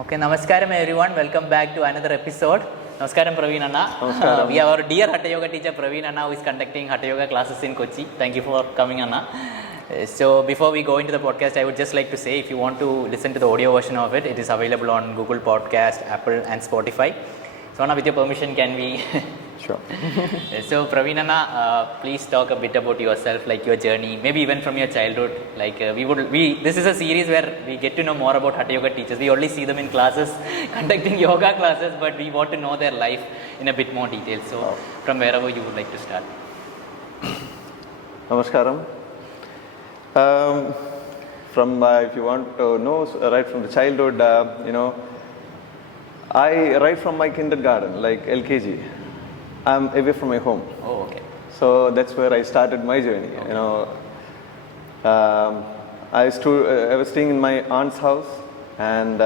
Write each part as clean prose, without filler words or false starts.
Okay, Namaskaram everyone. Welcome back to another episode. Namaskaram Praveen Anna. Namaskaram. We have our dear Hatha Yoga teacher Praveen Anna who is conducting Hatha Yoga classes in Kochi. Thank you for coming, Anna. So before we go into the podcast, I would just like to say if you want to listen to the audio version of it, it is available on Google Podcast, Apple and Spotify. So Anna, with your permission, can we... Sure. So Praveen Anna, please talk a bit about yourself, like your journey, maybe even from your childhood. Like this is a series where we get to know more about Hatha Yoga teachers. We only see them in classes, conducting yoga classes, but we want to know their life in a bit more detail. So from wherever you would like to start. Namaskaram. If you want to know right from the childhood, right from my kindergarten, like LKG, I'm away from my home. Oh, okay. So that's where I started my journey. Okay. I was staying in my aunt's house, and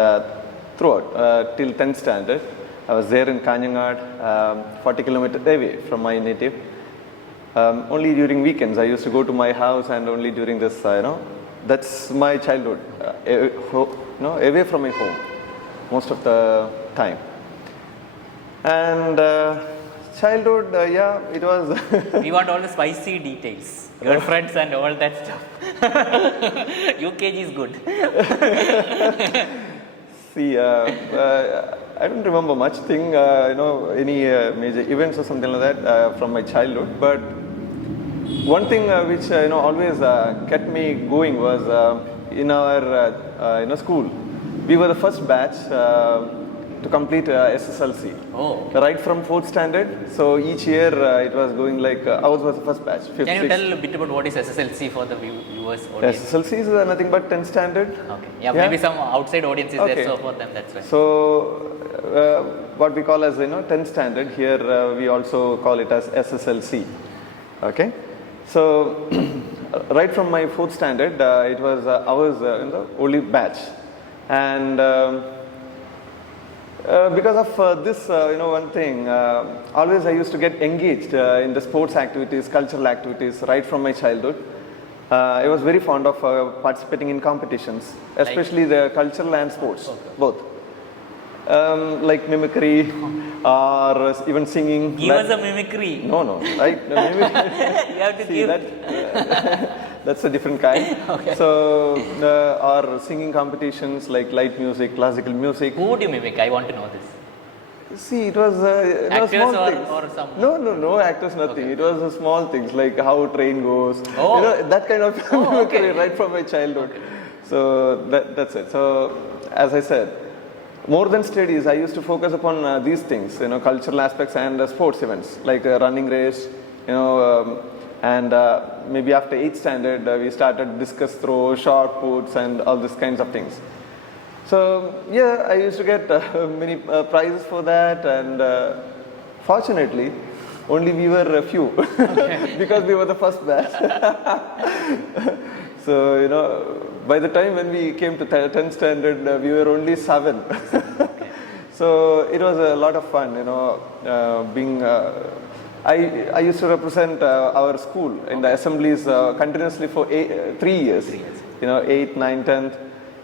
throughout till 10th standard, I was there in Kanyangad, 40 kilometers away from my native. Only during weekends I used to go to my house, and only during this, that's my childhood. Away from my home most of the time. And childhood, it was. We want all the spicy details, your friends and all that stuff. UKG is good. See, I don't remember much any major events or something like that from my childhood. But one thing which always kept me going was in our school. We were the first batch to complete SSLC. Oh. Right from 4th standard. So each year it was going like ours was the first batch. 5th, Can you 6th. tell a bit about what is SSLC for the viewers? Audience? SSLC is nothing but 10th standard. Okay. Yeah, maybe some outside audience is there, so for them that's why. So what we call as 10th standard, here we also call it as SSLC. Okay. So right from my 4th standard, it was ours in the only batch. And because of this, one thing, always I used to get engaged in the sports activities, cultural activities right from my childhood. I was very fond of participating in competitions, especially the cultural and sports, both. Like mimicry or even singing. Give us a mimicry. No. Right? You have to give. That's a different kind. Okay. So, or singing competitions like light music, classical music. Who would you mimic? I want to know this. See, it was Actors small things. or some? No actors, nothing. Okay. It was small things like how a train goes. Oh. That kind of mimicry okay. right from my childhood. Okay. So that's it. So as I said, more than studies, I used to focus upon these things, cultural aspects and sports events like running race, and maybe after 8th standard, we started discus throw, shot puts, and all these kinds of things. So I used to get many prizes for that, and fortunately, only we were a few because we were the first batch. So by the time when we came to 10th standard, we were only 7. So it was a lot of fun, being. I used to represent our school in the assemblies continuously for 3 years. 3 years. 8th, 9th, 10th.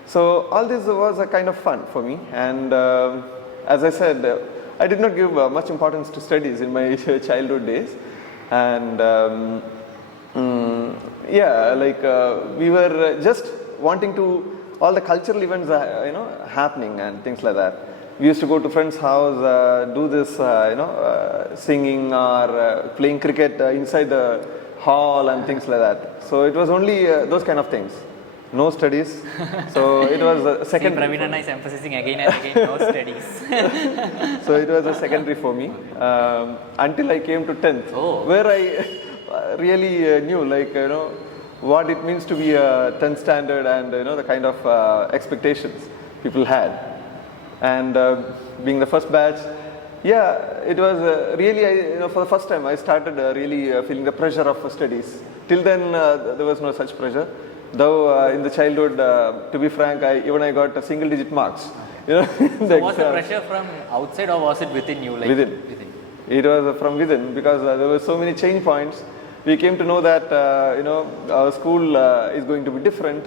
So all this was a kind of fun for me. And as I said, I did not give much importance to studies in my childhood days. And we were just wanting to all the cultural events happening and things like that. We used to go to friends' house, do this singing or playing cricket inside the hall and things like that. So it was only those kind of things, no studies. So it was a secondary. Praveen Anna is emphasizing again and again, no studies. So it was a secondary for me until I came to 10th, where I really knew what it means to be a 10th standard and the kind of expectations people had. And being the first batch, it was really, for the first time I started really feeling the pressure of studies. Till then there was no such pressure. Though in the childhood, to be frank, I got single digit marks. So was the pressure from outside or was it within you? Within. It was from within because there were so many change points. We came to know that our school is going to be different.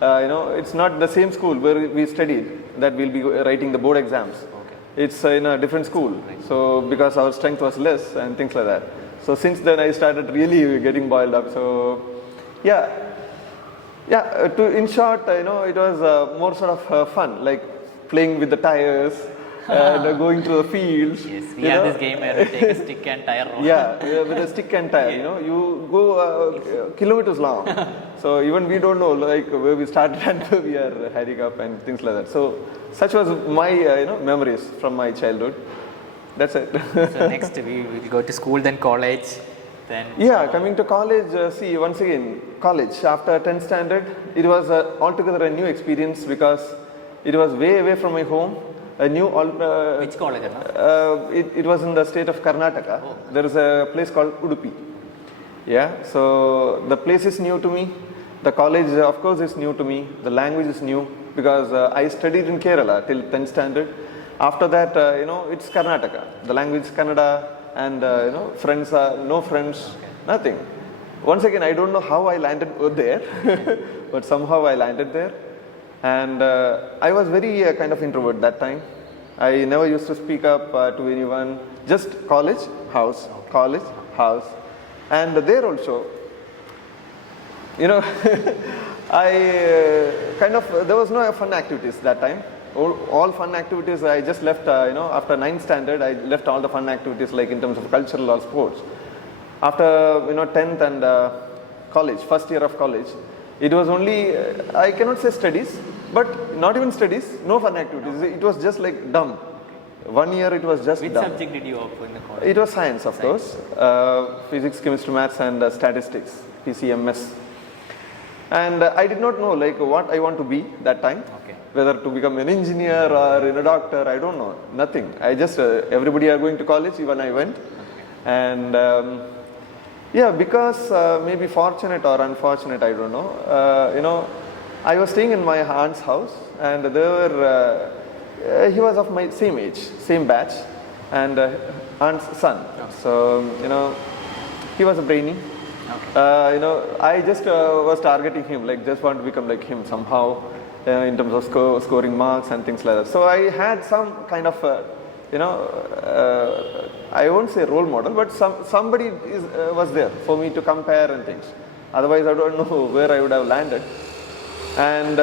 It's not the same school where we studied. that we'll be writing the board exams. Okay. It's in a different school. So because our strength was less and things like that. So since then I started really getting boiled up. So yeah, in short, it was more sort of fun, like playing with the tires and going through the fields. Yes, we have this game where we take a stick and tire roll. Yeah, with a stick and tire, you go kilometers long. So even we don't know like where we started and where we are heading up and things like that. So such was my memories from my childhood. That's it. So next we will go to school, then college, then... Yeah, coming to college, see once again, college. After 10th standard, it was altogether a new experience because it was way away from my home. A new... Which college? It was in the state of Karnataka. Oh. There is a place called Udupi. Yeah, so the place is new to me. The college, of course, is new to me. The language is new because I studied in Kerala till 10th standard. After that, it's Karnataka. The language is Kannada and, friends are no friends, nothing. Once again, I don't know how I landed there, but somehow I landed there. And I was very kind of introvert that time. I never used to speak up to anyone. Just college, house, college, house. And there also, there was no fun activities that time. All fun activities, I just left, after 9th standard, I left all the fun activities like in terms of cultural or sports. After, 10th and college, first year of college, it was only, I cannot say studies, but not even studies, no fun activities. It was just like dumb. 1 year it was just Which dumb. subject did you opt for in the college? It was science, of course. Physics, chemistry, maths and statistics, PCMS. And I did not know like what I want to be that time. Okay. Whether to become an engineer or a doctor, I don't know, nothing. I just, everybody are going to college, even I went. And because maybe fortunate or unfortunate, I don't know. I was staying in my aunt's house and there were, he was of my same age, same batch and aunt's son. So, he was a brainy. Okay. I just was targeting him, like just want to become like him somehow in terms of scoring marks and things like that. So I had some kind of, I won't say role model, but somebody was there for me to compare and things. Otherwise, I don't know where I would have landed. And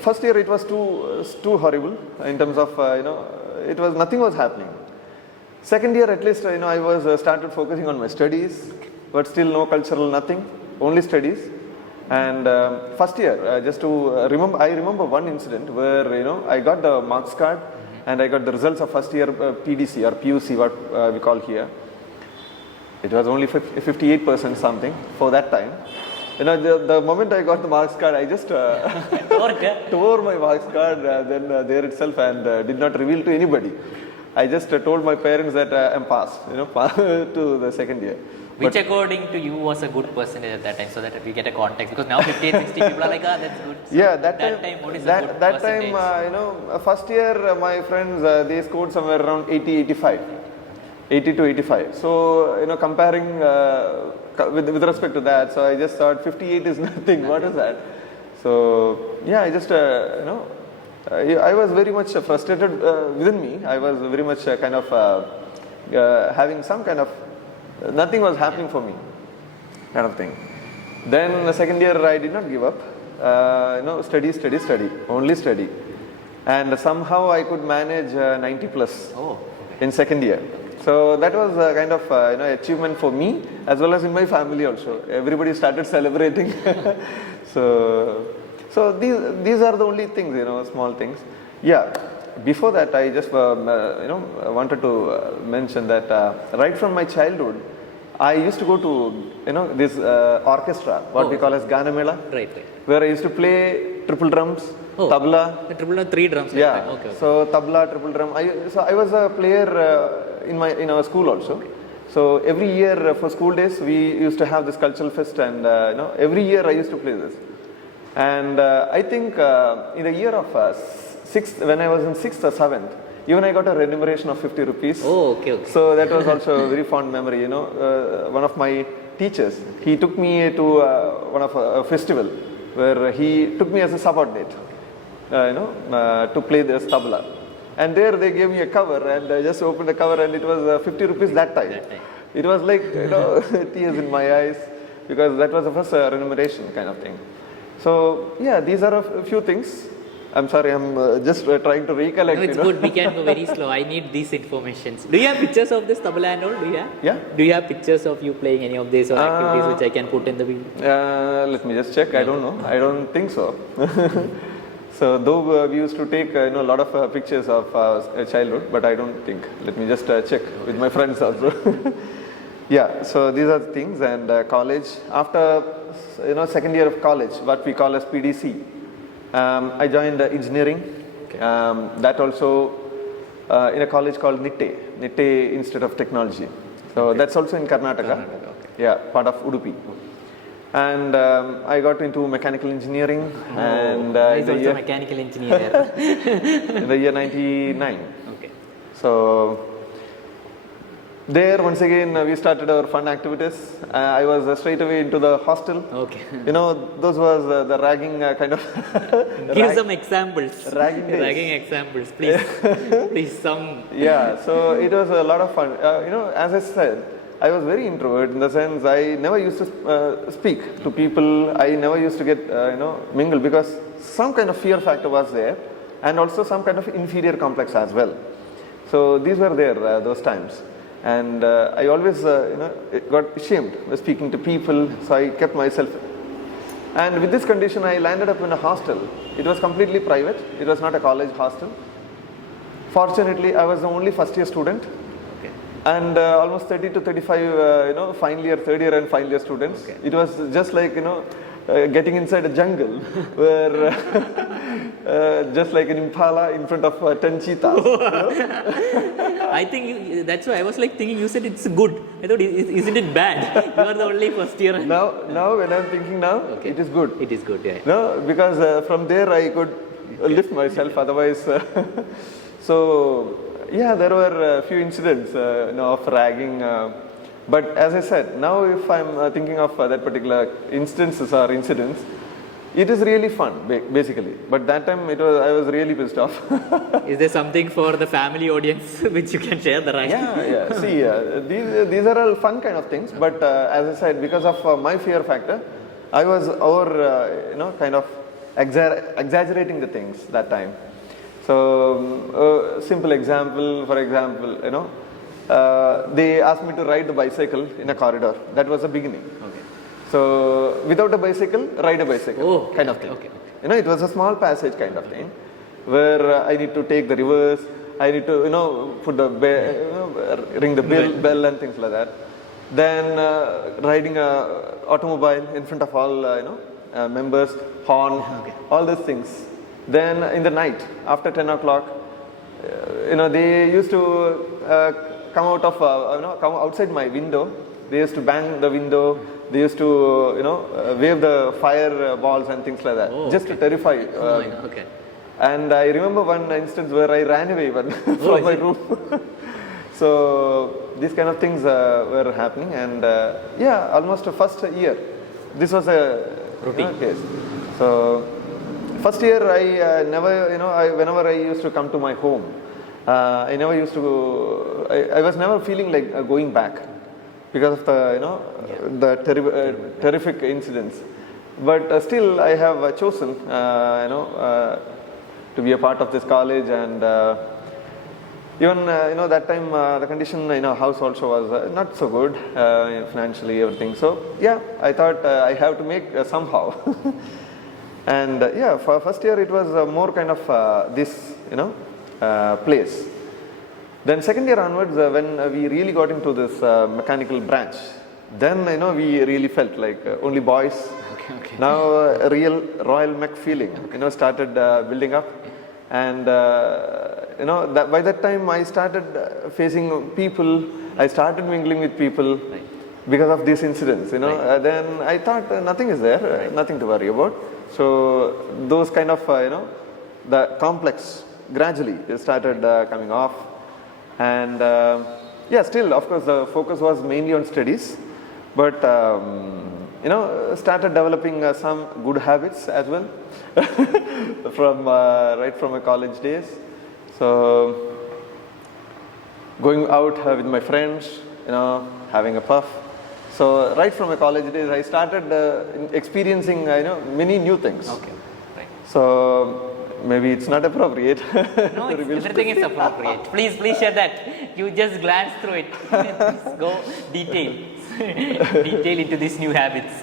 first year it was too horrible in terms of, nothing was happening. Second year at least, I was started focusing on my studies, but still no cultural, nothing, only studies. And first year, just to remember, I remember one incident where, I got the marks card and I got the results of first year PDC or PUC, what we call here. It was only 58% something for that time. The moment I got the marks card, I just tore my marks card there itself and did not reveal to anybody. I just told my parents that I'm passed, to the second year. Which according to you was a good percentage at that time, so that we get a context? Because now 58, 60 people are like, that's good. So yeah, that time what is that, a good that percentage? time, first year my friends, they scored somewhere around 80, 85. 80 to 85. So, comparing with respect to that, so I just thought 58 is nothing. What is that? So, yeah, I just, I was very much frustrated within me. I was very much kind of having some kind of, nothing was happening for me, kind of thing. Then the second year I did not give up. Study, only study. And somehow I could manage 90 plus in second year. So that was a kind of achievement for me as well as in my family also. Everybody started celebrating. So these are the only things, small things. Yeah. Before that, I just wanted to mention that right from my childhood, I used to go to this orchestra, what we call as Gana Mela, Right. where I used to play triple drums, tabla. The triple drum, 3 drums. Yeah. Okay. So tabla, triple drum. I was a player in our school also. So every year for school days, we used to have this cultural fest, and every year I used to play this. And I think in the year of when I was in 6th or 7th, even I got a remuneration of 50 rupees. Oh, okay. So that was also a very fond memory, one of my teachers, he took me to one of a festival where he took me as a subordinate. to play this tabla. And there they gave me a cover, and I just opened the cover, and it was 50 rupees that time. It was like, tears in my eyes, because that was the first remuneration kind of thing. So, yeah, these are a few things. I'm sorry, I'm just trying to recollect. No, it's good. We can go very slow. I need these informations. Do you have pictures of this tabla and all? Do you have? Yeah. Do you have pictures of you playing any of these or activities which I can put in the video? Let me just check. I don't know. I don't think so. So, though we used to take a lot of pictures of childhood, but I don't think. Let me just check with my friends also. Yeah. So these are the things. And college. After second year of college, what we call as PDC. I joined engineering. Okay. That also in a college called Nitte Institute of Technology. So that's also in Karnataka. Okay. Yeah, part of Udupi. And I got into mechanical engineering. And he's also a mechanical engineer. In the year 99. Okay. So there, once again, we started our fun activities. I was straight away into the hostel. Okay. Those was the ragging kind of. Give some examples. Ragging days. Ragging examples, please. Please, some. Yeah, so it was a lot of fun. As I said, I was very introvert in the sense I never used to speak to people. I never used to get, mingle, because some kind of fear factor was there, and also some kind of inferior complex as well. So these were there those times. And I always, got ashamed of speaking to people, so I kept myself. And with this condition, I landed up in a hostel. It was completely private. It was not a college hostel. Fortunately, I was the only first year student. Okay. And almost 30 to 35, final year, third year and final year students. Okay. It was just like, getting inside a jungle where just like an impala in front of 10 cheetahs. I think that's why I was like thinking, you said it's good. I thought, isn't it bad? You are the only first year. Now when I'm thinking it is good. It is good, yeah. No, because from there I could lift myself, otherwise. So, yeah, there were a few incidents of ragging. But as I said, now if I'm thinking of that particular instances or incidents, it is really fun, basically. But that time I was really pissed off. Is there something for the family audience which you can share? Yeah. See, these are all fun kind of things. But as I said, because of my fear factor, I was kind of exaggerating the things that time. So, simple example, for example, they asked me to ride the bicycle in a corridor. That was the beginning. Okay. So, without a bicycle, ride a bicycle kind of thing. Okay. It was a small passage kind of thing where I need to take the reverse, I need to, put the ring the bell and things like that. Then riding a automobile in front of all, members, horn, all these things. Then in the night, after 10 o'clock, they used to come outside my window. They used to bang the window. They used to, wave the fire balls and things like that, just to terrify. Okay. And I remember one instance where I ran away from my room. So these kind of things were happening, and almost the first year, this was a routine case. So first year, I never, whenever I used to come to my home, I never used to. I was never feeling like going back because of the terrific incidents. But still, I have chosen, to be a part of this college, and even that time the condition in our house also was not so good financially, everything. So I thought I have to make somehow. And for first year it was more kind of this place. Then second year onwards, when we really got into this mechanical branch, then we really felt like only boys. Okay. Now a real royal mech feeling started building up, and that by that time I started facing people. I started mingling with people because of these incidents. Then I thought nothing is there, nothing to worry about. So those kind of the complex gradually started coming off, and still of course the focus was mainly on studies, but started developing some good habits as well from right from my college days. So going out with my friends, having a puff. So right from my college days, I started experiencing, many new things. Okay, right. So maybe it's not appropriate. No, everything is appropriate. Please share that. You just glance through it. Please go detail into these new habits.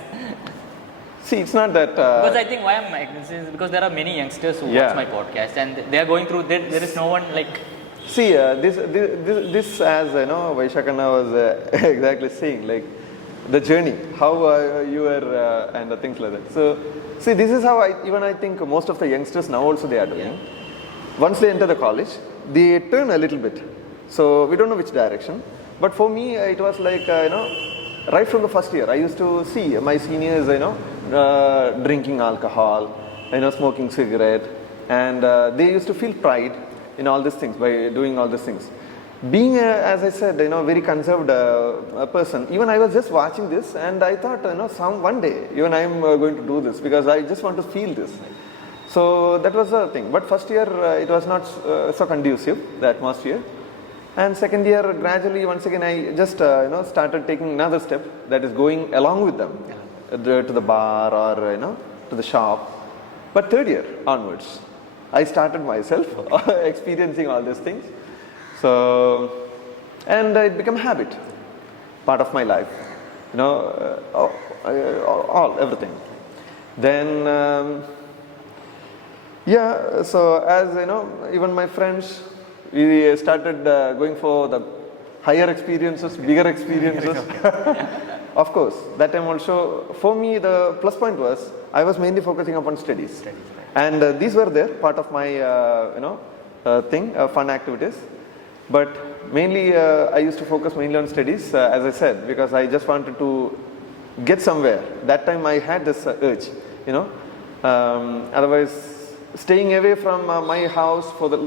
See, it's not that. Because I think why I'm because there are many youngsters who watch my podcast and they are going through. There is no one like. See, this as Vivekananda was exactly saying, like the journey, how you were and the things like that. So, see, this is how I think most of the youngsters now also they are doing. Yeah. Once they enter the college, they turn a little bit. So we don't know which direction. But for me, it was like right from the first year, I used to see my seniors, drinking alcohol, smoking cigarette, and they used to feel pride in all these things by doing all these things. Being, as I said, very conserved person, even I was just watching this and I thought, one day, even I am going to do this because I just want to feel this. So that was the thing. But first year, it was not so conducive, the atmosphere. And second year, gradually, once again, I just, started taking another step, that is going along with them to the bar or, to the shop. But third year onwards, I started myself experiencing all these things. So, and it became a habit, part of my life, everything. Then, so as even my friends, we started going for the higher experiences, bigger experiences. Of course, that time also, for me, the plus point was, I was mainly focusing upon studies. And these were there, part of my, fun activities. But mainly, I used to focus mainly on studies, as I said, because I just wanted to get somewhere. That time I had this urge, otherwise, staying away from my house for the,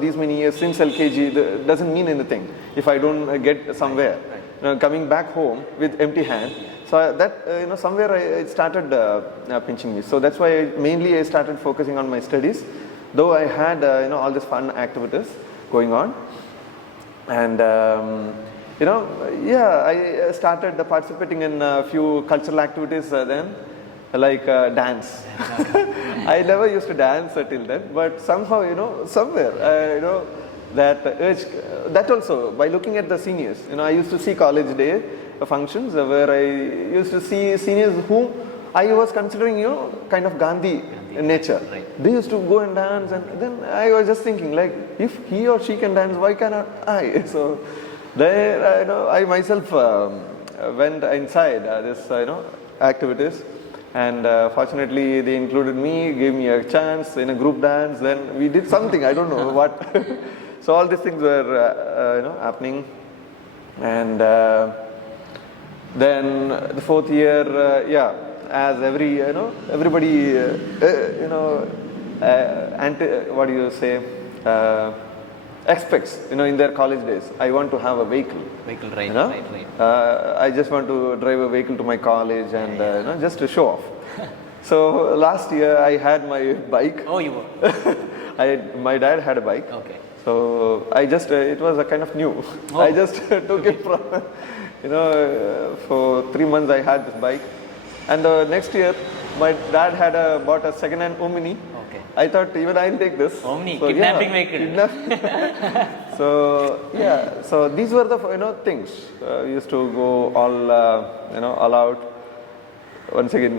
these many years since LKG doesn't mean anything if I don't get somewhere. Coming back home with empty hand. So that, somewhere it started pinching me. So that's why mainly I started focusing on my studies, though I had, all these fun activities going on. And, I started participating in a few cultural activities then, like dance. I never used to dance till then, but somehow, somewhere, that urge, that also, by looking at the seniors, I used to see college day functions where I used to see seniors whom I was considering, kind of Gandhi nature. Right. They used to go and dance, and then I was just thinking, like, if he or she can dance, why cannot I? So there, I myself went inside this, activities, and fortunately they included me, gave me a chance in a group dance. Then we did something, I don't know what. So all these things were, happening, and then the fourth year, as everybody, what do you say, expects, in their college days, I want to have a vehicle. Vehicle, right, right. I just want to drive a vehicle to my college and, just to show off. So last year I had my bike. Oh, you were? My dad had a bike. Okay. So I just, it was a kind of new. Oh. I just took it from, for 3 months I had this bike. And next year, my dad had bought a second-hand Omni. Okay. I thought even I'll take this. Omni, so, kidnapping vehicle. So so these were the things. We used to go all all out. Once again,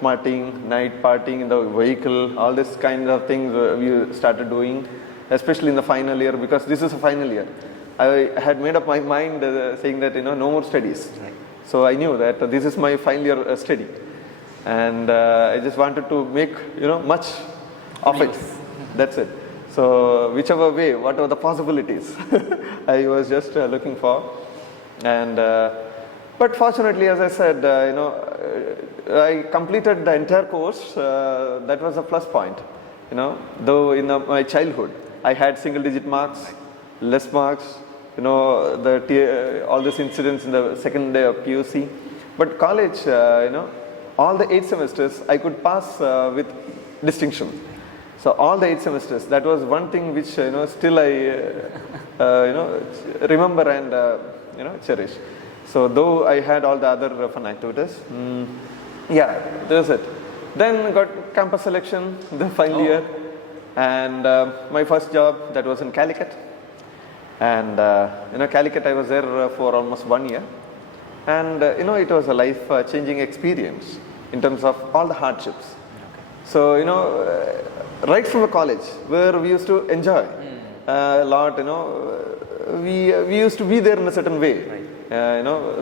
partying, night partying in the vehicle, all these kinds of things we started doing, especially in the final year, because this is a final year. I had made up my mind saying that no more studies. Right. So I knew that this is my final year study, and I just wanted to make much of it. That's it. So whichever way, whatever the possibilities, I was just looking for, and but fortunately, as I said, I completed the entire course. That was a plus point. Though in my childhood I had single-digit marks, less marks. All these incidents in the second day of PUC. But college, all the 8 semesters I could pass with distinction. So all the 8 semesters, that was one thing which still I remember and cherish. So though I had all the other fun activities, yeah, that was it. Then got campus selection the final year, and my first job, that was in Calicut. And Calicut, I was there for almost 1 year, and it was a life changing experience in terms of all the hardships. So right from the college, where we used to enjoy a lot, we used to be there in a certain way,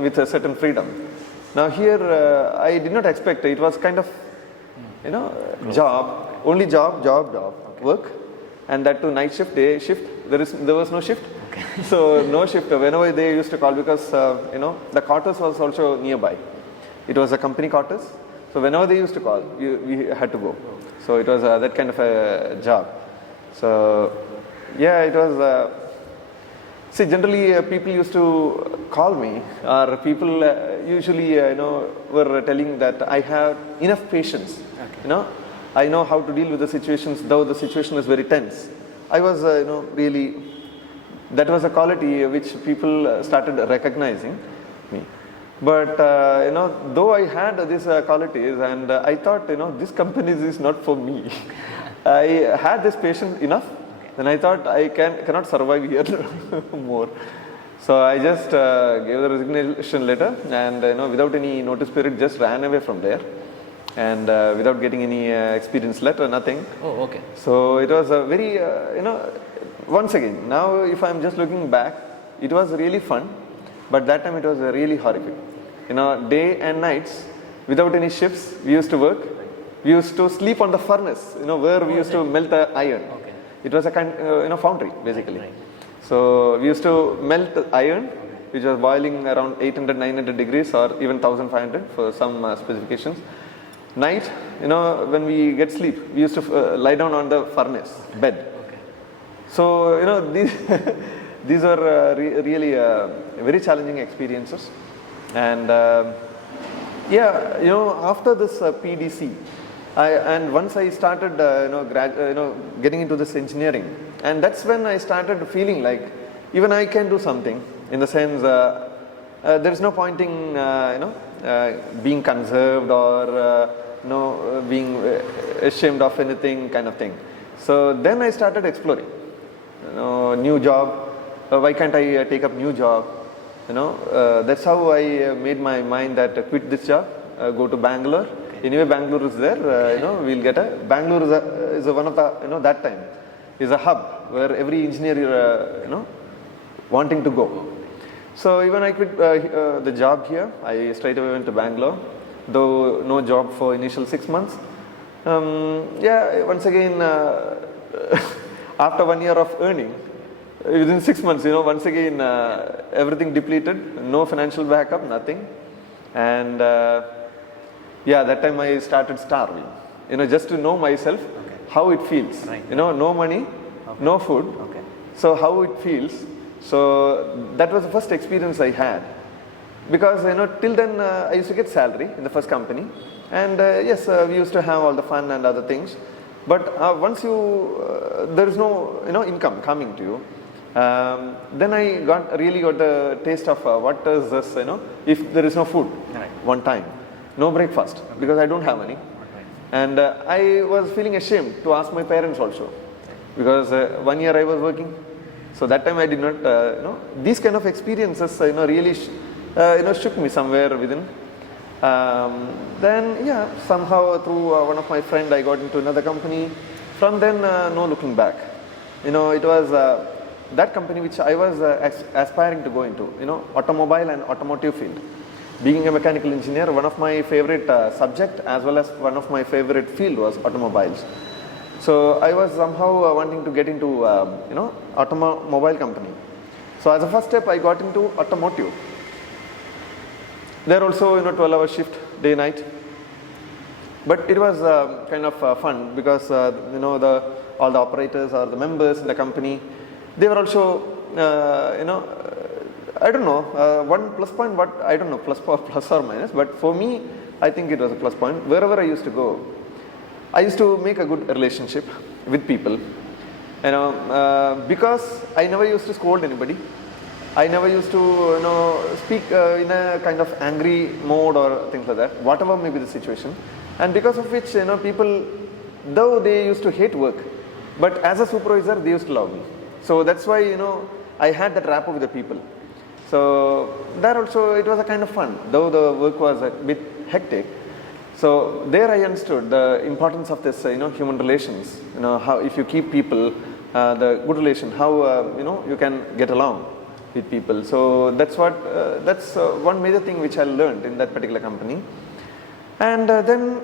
with a certain freedom. Now here, I did not expect it was kind of, job, only job, work, and that too night shift, day shift. There was no shift. So no shift. Whenever they used to call, because the quarters was also nearby. It was a company quarters. So whenever they used to call, we had to go. So it was that kind of a job. So yeah, it was. See, generally people used to call me, or people usually were telling that I have enough patience. I know how to deal with the situations, though the situation is very tense. I was really, that was a quality which people started recognizing me. But though I had these qualities, and I thought this company is not for me. I had this patience enough. Then I thought I cannot survive here more. So I just gave the resignation letter, and without any notice period, just ran away from there, and without getting any experience letter, nothing. Oh, okay. So it was a very once again, now if I'm just looking back, it was really fun, but that time it was really horrific. Day and nights, without any shifts, we used to work. We used to sleep on the furnace, where we used to melt the iron. Okay. It was a kind, foundry basically. Right. So we used to melt iron, which was boiling around 800, 900 degrees, or even 1500 for some specifications. Night, when we get sleep, we used to lie down on the furnace bed. Okay. So these are really very challenging experiences. And after this PDC, and once I started getting into this engineering, and that's when I started feeling like even I can do something, in the sense there is no point in being conserved or being ashamed of anything kind of thing. So then I started exploring new job. Why can't I take up new job? That's how I made my mind that quit this job, go to Bangalore. Anyway, Bangalore is there. We'll get a Bangalore is one of the that time is a hub where every engineer wanting to go. So even I quit the job here. I straight away went to Bangalore, though no job for initial 6 months. Once again, after 1 year of earning, within 6 months, once again everything depleted, no financial backup, nothing, and that time I started starving, just to know myself, how it feels. Right. No money, no food. Okay. So how it feels. So that was the first experience I had, because till then I used to get salary in the first company, and we used to have all the fun and other things. But once there is no income coming to you. Then I really got the taste of what is this, if there is no food. Right. One time, no breakfast, because I don't have money. Right. And I was feeling ashamed to ask my parents also, because 1 year I was working. So that time I did not, these kind of experiences, really, shook me somewhere within. Then, somehow through one of my friend, I got into another company. From then, no looking back. It was that company which I was aspiring to go into, automobile and automotive field. Being a mechanical engineer, one of my favorite subject as well as one of my favorite field was automobiles. So I was somehow wanting to get into, automobile company. So as a first step, I got into automotive. There also, 12-hour shift, day night. But it was kind of fun, because all the operators or the members in the company, they were also, I don't know, one plus point, but I don't know, plus or minus. But for me, I think it was a plus point. Wherever I used to go, I used to make a good relationship with people. Because I never used to scold anybody. I never used to, speak in a kind of angry mode or things like that, whatever may be the situation. And because of which, people, though they used to hate work, but as a supervisor, they used to love me. So that's why, I had that rapport with the people. So that also, it was a kind of fun, though the work was a bit hectic. So there I understood the importance of this, human relations. How if you keep people, the good relation, how you can get along with people. So that's one major thing which I learned in that particular company. And then,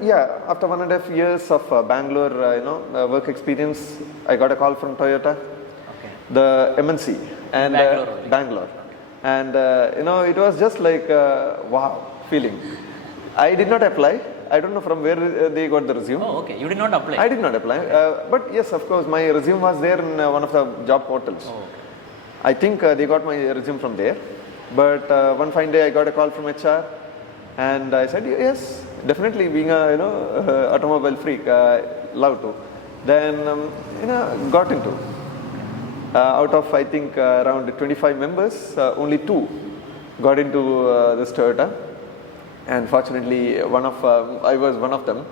after 1.5 years of Bangalore, work experience, I got a call from Toyota, the MNC, and Bangalore. And it was just like wow feeling. I did not apply. I don't know from where they got the resume. Oh, okay. You did not apply? I did not apply. But yes, of course, my resume was there in one of the job portals. Oh, okay. I think they got my resume from there. But one fine day, I got a call from HR, and I said, yes, definitely, being a automobile freak, love to. Then got into. Out of I think around 25 members, only 2 got into this Toyota. And fortunately, I was one of them.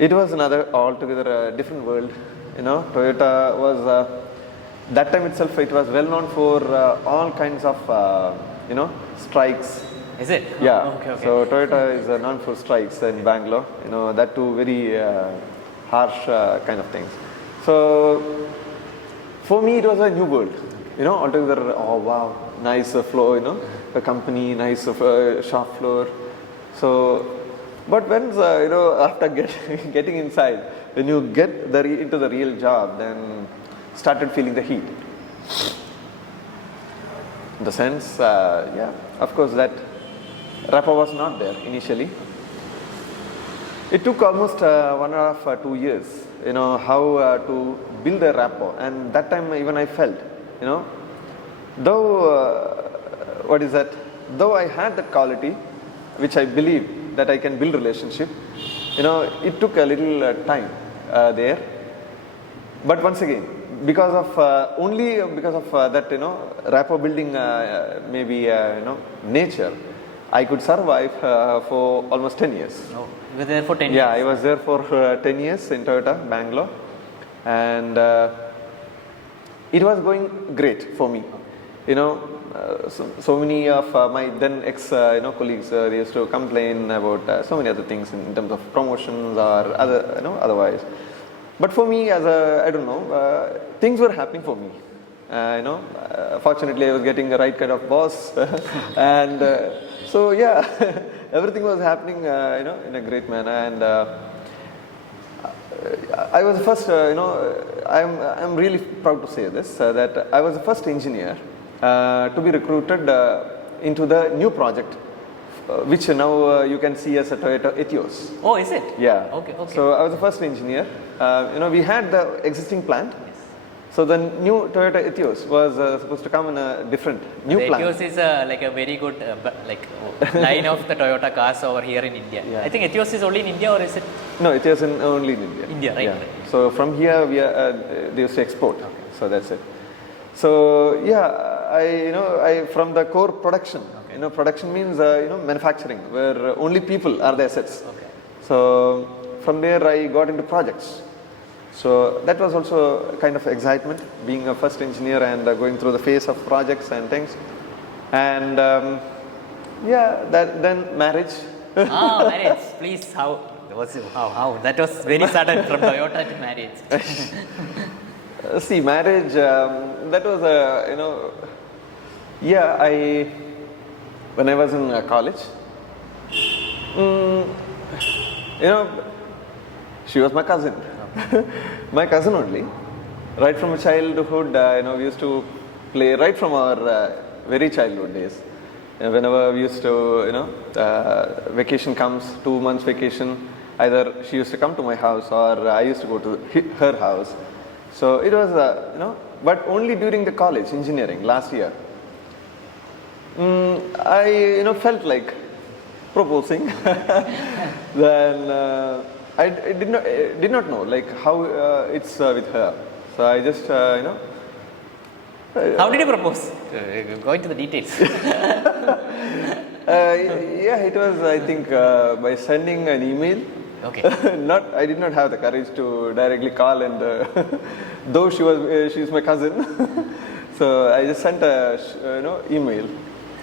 It was another altogether different world. Toyota was that time itself. It was well known for all kinds of strikes. Is it? Yeah. Oh, okay. So Toyota is known for strikes in Bangalore. That too very harsh kind of things. So for me, it was a new world. Altogether. Oh wow, nice floor. A company, nice shop floor. So, but when after getting inside, when you get into the real job, then started feeling the heat. In the sense, of course, that rapport was not there initially. It took almost 1.5 2 years, how to build a rapport, and that time even I felt, though. What is that? Though I had that quality, which I believe that I can build relationship, it took a little time there. But once again, because of that, rapport building, maybe nature, I could survive for almost 10 years. Oh, you were there for 10 years? Yeah, I was there for 10 years in Toyota, Bangalore, and it was going great for me. So many of my then ex colleagues they used to complain about so many other things in terms of promotions or otherwise. But for me, as I don't know, things were happening for me. Fortunately, I was getting the right kind of boss, and so everything was happening in a great manner. And I was the first. I'm really proud to say this that I was the first engineer to be recruited into the new project, which now you can see as a Toyota Etios. Oh, is it? Yeah. Okay. So I was the first engineer. We had the existing plant. Yes. So the new Toyota Etios was supposed to come in a different new plant. Etios is like a very good line of the Toyota cars over here in India. Yeah. I think Etios is only in India, or is it? No, it is only in India. India, right? Yeah. So from here they used to export. Okay. So that's it. So I from the core production. Okay. Production means manufacturing, where only people are the assets. Okay. So from there I got into projects. So that was also kind of excitement, being a first engineer and going through the phase of projects and things. And then marriage. Marriage. Please, how? That was very sudden from Toyota to marriage. See, marriage, that was when I was in college, she was my cousin. My cousin only. Right from childhood, we used to play right from our very childhood days. Whenever we used to, vacation comes, 2 months vacation, either she used to come to my house or I used to go to her house. So it was, but only during the college, engineering, last year. I, felt like proposing. Then I did not know like how it's with her. So I just How did you propose? Go into the details. yeah, it was I think by sending an email. Okay. I did not have the courage to directly call, and though she's my cousin, so I just sent a email,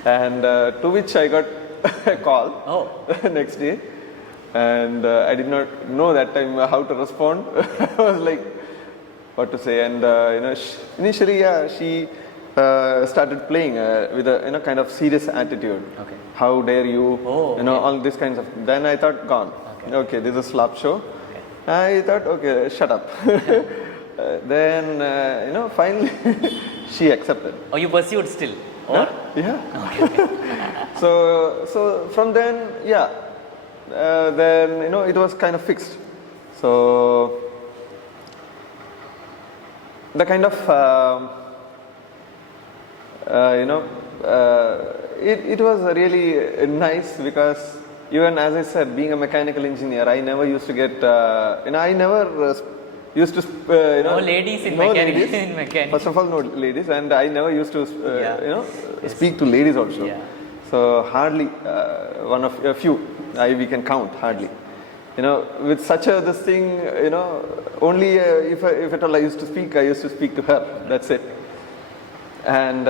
and to which I got a call next day, and I did not know that time how to respond. I was like, what to say, and initially, she started playing with a kind of serious attitude. Okay. How dare you? Okay. All these kinds of. Then I thought, gone. Okay, this is a slap show. Okay. I thought, okay, shut up. Then, finally, she accepted. Oh, you pursued still? Or? Yeah. Okay. So from then, yeah, then it was kind of fixed. So the kind of it was really nice because. Even as I said, being a mechanical engineer, I never used to get, I never used to, no ladies in no mechanics. ladies. In mechanics. First of all, no ladies, and I never used to, speak to ladies also. Yeah. So hardly one of a few, we can count hardly. With such this thing, only if at all I used to speak to her. That's it. And.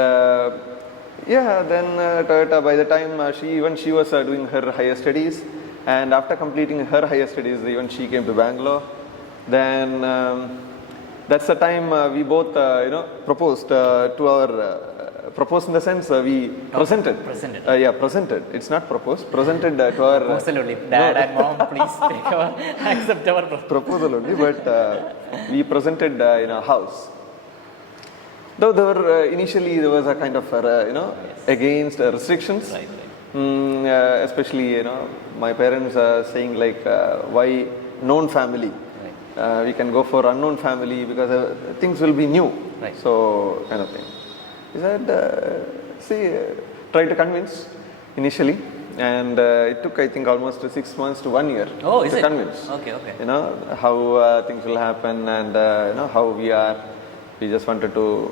Yeah, then Toyota, by the time she was doing her higher studies, and after completing her higher studies, even she came to Bangalore. Then that's the time we both, proposed to our, proposed in the sense we presented. Presented. It's not proposed, presented to our... Proposal only. Dad and mom, please accept our proposal. Proposal only, but we presented in a house. Though initially there was a kind of against restrictions, Right. Especially my parents saying like why known family, we can go for unknown family because things will be new, Right. so kind of thing. He said, try to convince initially, and it took I think almost 6 months to 1 year to convince. Okay. How things will happen, and how we are. We just wanted to,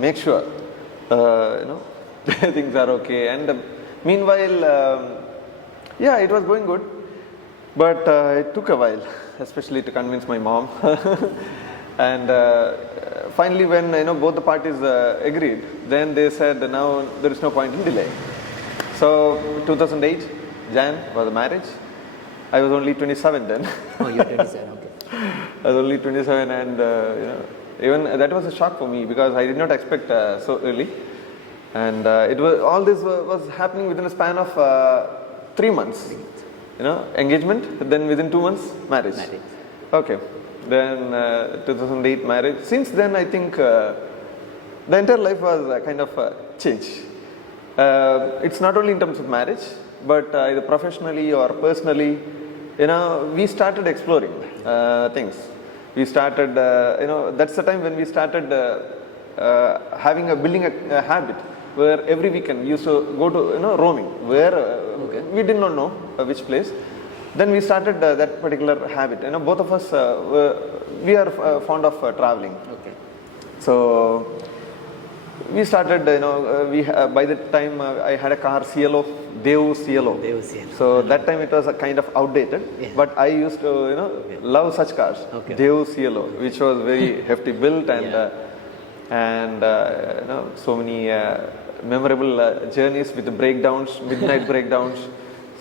make sure, things are okay. And meanwhile, it was going good, but it took a while, especially to convince my mom. And finally, when both the parties agreed, then they said now there is no point in delay. So 2008, Jan was the marriage. I was only 27 then. Oh, you're 27. Okay. I was only 27, and even that was a shock for me because I did not expect so early. And all this was happening within a span of 3 months. Engagement, then within 2 months, marriage. Okay. Then 2008 marriage. Since then, I think the entire life was kind of changed. It's not only in terms of marriage, but either professionally or personally, we started exploring things. We started, that's the time when we started building a habit where every weekend we used to go to, roaming, where we did not know which place. Then we started that particular habit. Both of us, we are fond of traveling. Okay. So we started, by the time I had a car, Cielo Daewoo. So that time it was a kind of outdated, but I used to, love such cars. Okay. Daewoo Cielo, which was very hefty built, and so many memorable journeys with the breakdowns, midnight breakdowns.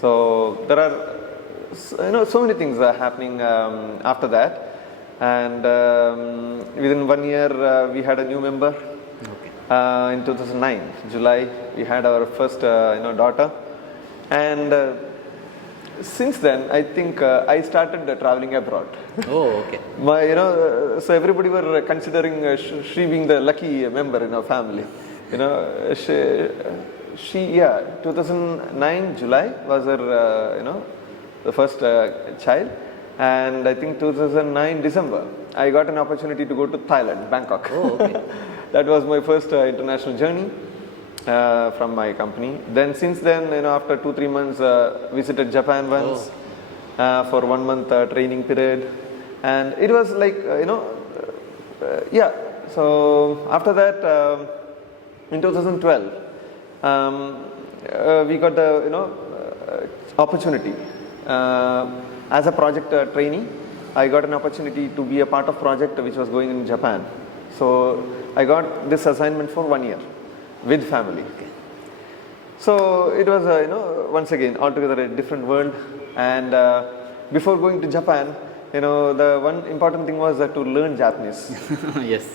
So there are, so many things are happening after that, and within 1 year we had a new member. Okay. In 2009, July, we had our first, daughter, and since then, I think I started traveling abroad. Oh, okay. So everybody were considering she being the lucky member in our family. 2009 July was her, the first child, and I think 2009 December, I got an opportunity to go to Thailand, Bangkok. Oh, okay. That was my first international journey, from my company. Then since then, after 2-3 months, visited Japan once for 1 month training period, and it was like yeah. So after that, in 2012, we got the opportunity as a project trainee. I got an opportunity to be a part of project which was going in Japan. So I got this assignment for 1 year with family. So it was once again altogether a different world. And before going to Japan, the one important thing was to learn Japanese. Yes.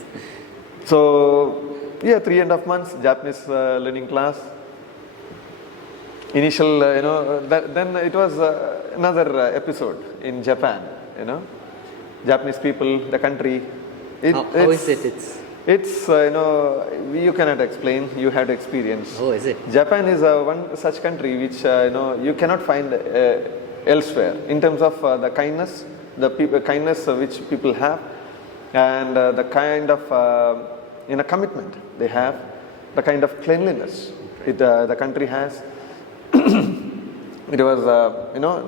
So yeah, 3.5 months Japanese learning class. Initial, then it was another episode in Japan. Japanese people, the country. How is it? It's you cannot explain. You have to experience. Oh, is it? Japan is one such country which you cannot find elsewhere in terms of the kindness, kindness which people have, and the kind of commitment they have, the kind of cleanliness the country has. It was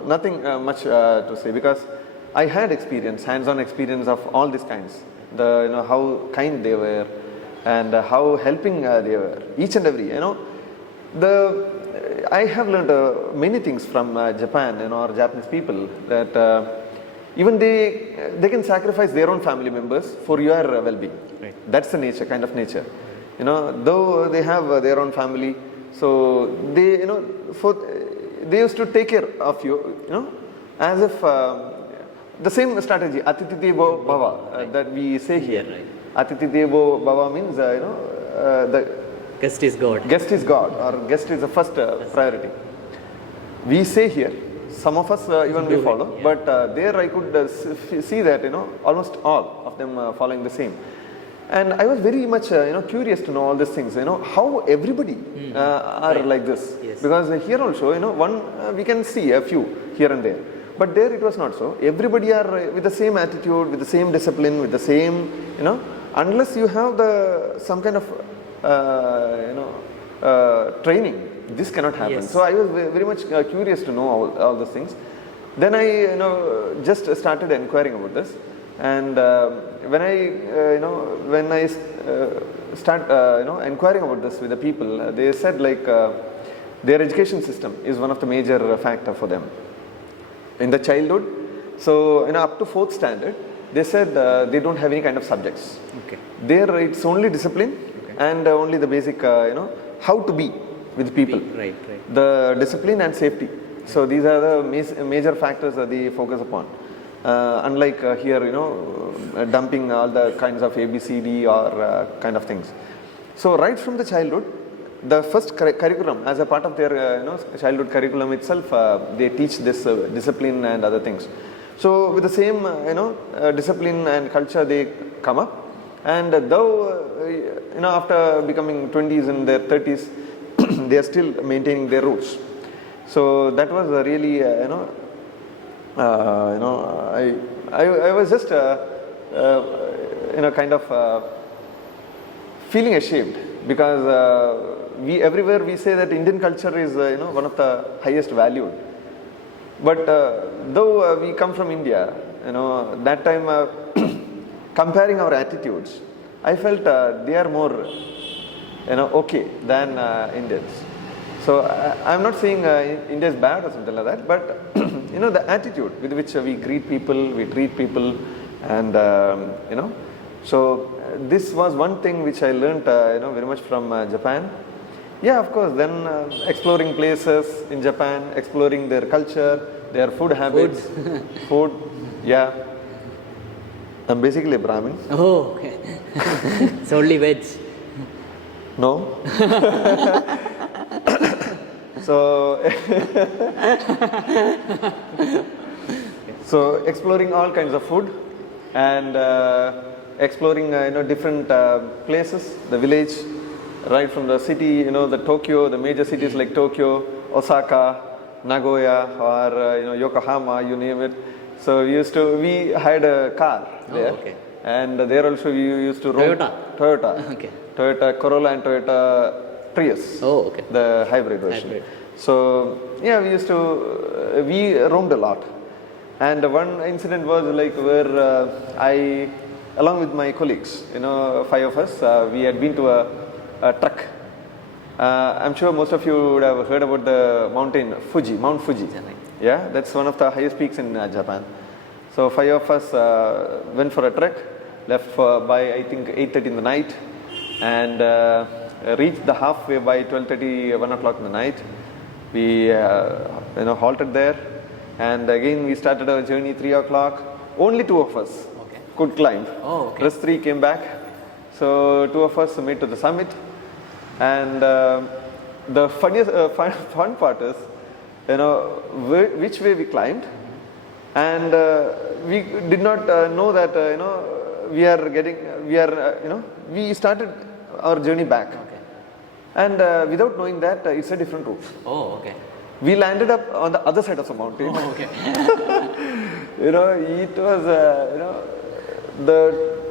nothing much to say, because I had experience, hands-on experience of all these kinds. How kind they were and how helping they were, each and every. I have learned many things from Japan, or Japanese people, that even they can sacrifice their own family members for your well-being. Right. That's the nature, kind of nature. Though they have their own family, so they they used to take care of you, as if the same strategy, Atithi Devo Bhava, that we say here. Right. Atithi Devo Bhava means the Guest is God. Guest is God, or guest is the first priority. We say here, some of us even we follow, but there I could see that almost all of them following the same. And I was very much curious to know all these things, how everybody are like this. Yes. Because here also, we can see a few here and there. But there it was not so. Everybody are with the same attitude, with the same discipline, with the same, unless you have some kind of, training, this cannot happen. Yes. So I was very much curious to know all those things. Then I, just started inquiring about this. And when I start inquiring about this with the people, they said like their education system is one of the major factor for them in the childhood. So up to 4th standard, they said they don't have any kind of subjects. Okay. There it's only discipline and only the basic how to be with people. Right. The discipline and safety. So these are the major factors that they focus upon. Unlike here, dumping all the kinds of ABCD or kind of things. So right from the childhood, the first curriculum, as a part of their childhood curriculum itself, they teach this discipline and other things. So with the same discipline and culture, they come up. And though after becoming 20s and their 30s, they are still maintaining their roots. So that was really I was just kind of feeling ashamed, because everywhere we say that Indian culture is one of the highest valued. But though we come from India, that time comparing our attitudes, I felt they are more okay than Indians. So I'm not saying India is bad or something like that, but the attitude with which we greet people, we treat people, and so this was one thing which I learned very much from Japan. Yeah, of course. Then exploring places in Japan, exploring their culture, their food habits, food. Yeah, I'm basically a Brahmin. Oh, okay. It's only veg. No. So, so exploring all kinds of food and exploring different places, the village, right from the city, the Tokyo, the major cities like Tokyo, Osaka, Nagoya, or Yokohama, you name it. So we had a car there, and there also we used to roam. Toyota. Toyota. Okay. Toyota Corolla and Toyota Prius. Oh, okay. The hybrid version. Hybrid. So yeah, we roamed a lot. And one incident was like where I, along with my colleagues, 5 of us, we had been to a trek. I'm sure most of you would have heard about the mountain Fuji, Mount Fuji. Yeah, that's one of the highest peaks in Japan. So 5 of us went for a trek, left by I think 8:30 in the night, and reached the halfway by 12:30, 1 o'clock in the night. We halted there, and again we started our journey 3 o'clock. Only 2 of us could climb. Oh, okay. Rest 3 came back. So 2 of us made to the summit. And the fun part is, which way we climbed, and we did not know that we started our journey back, and without knowing that it's a different route. Oh, okay. We landed up on the other side of the mountain. Oh, okay. It was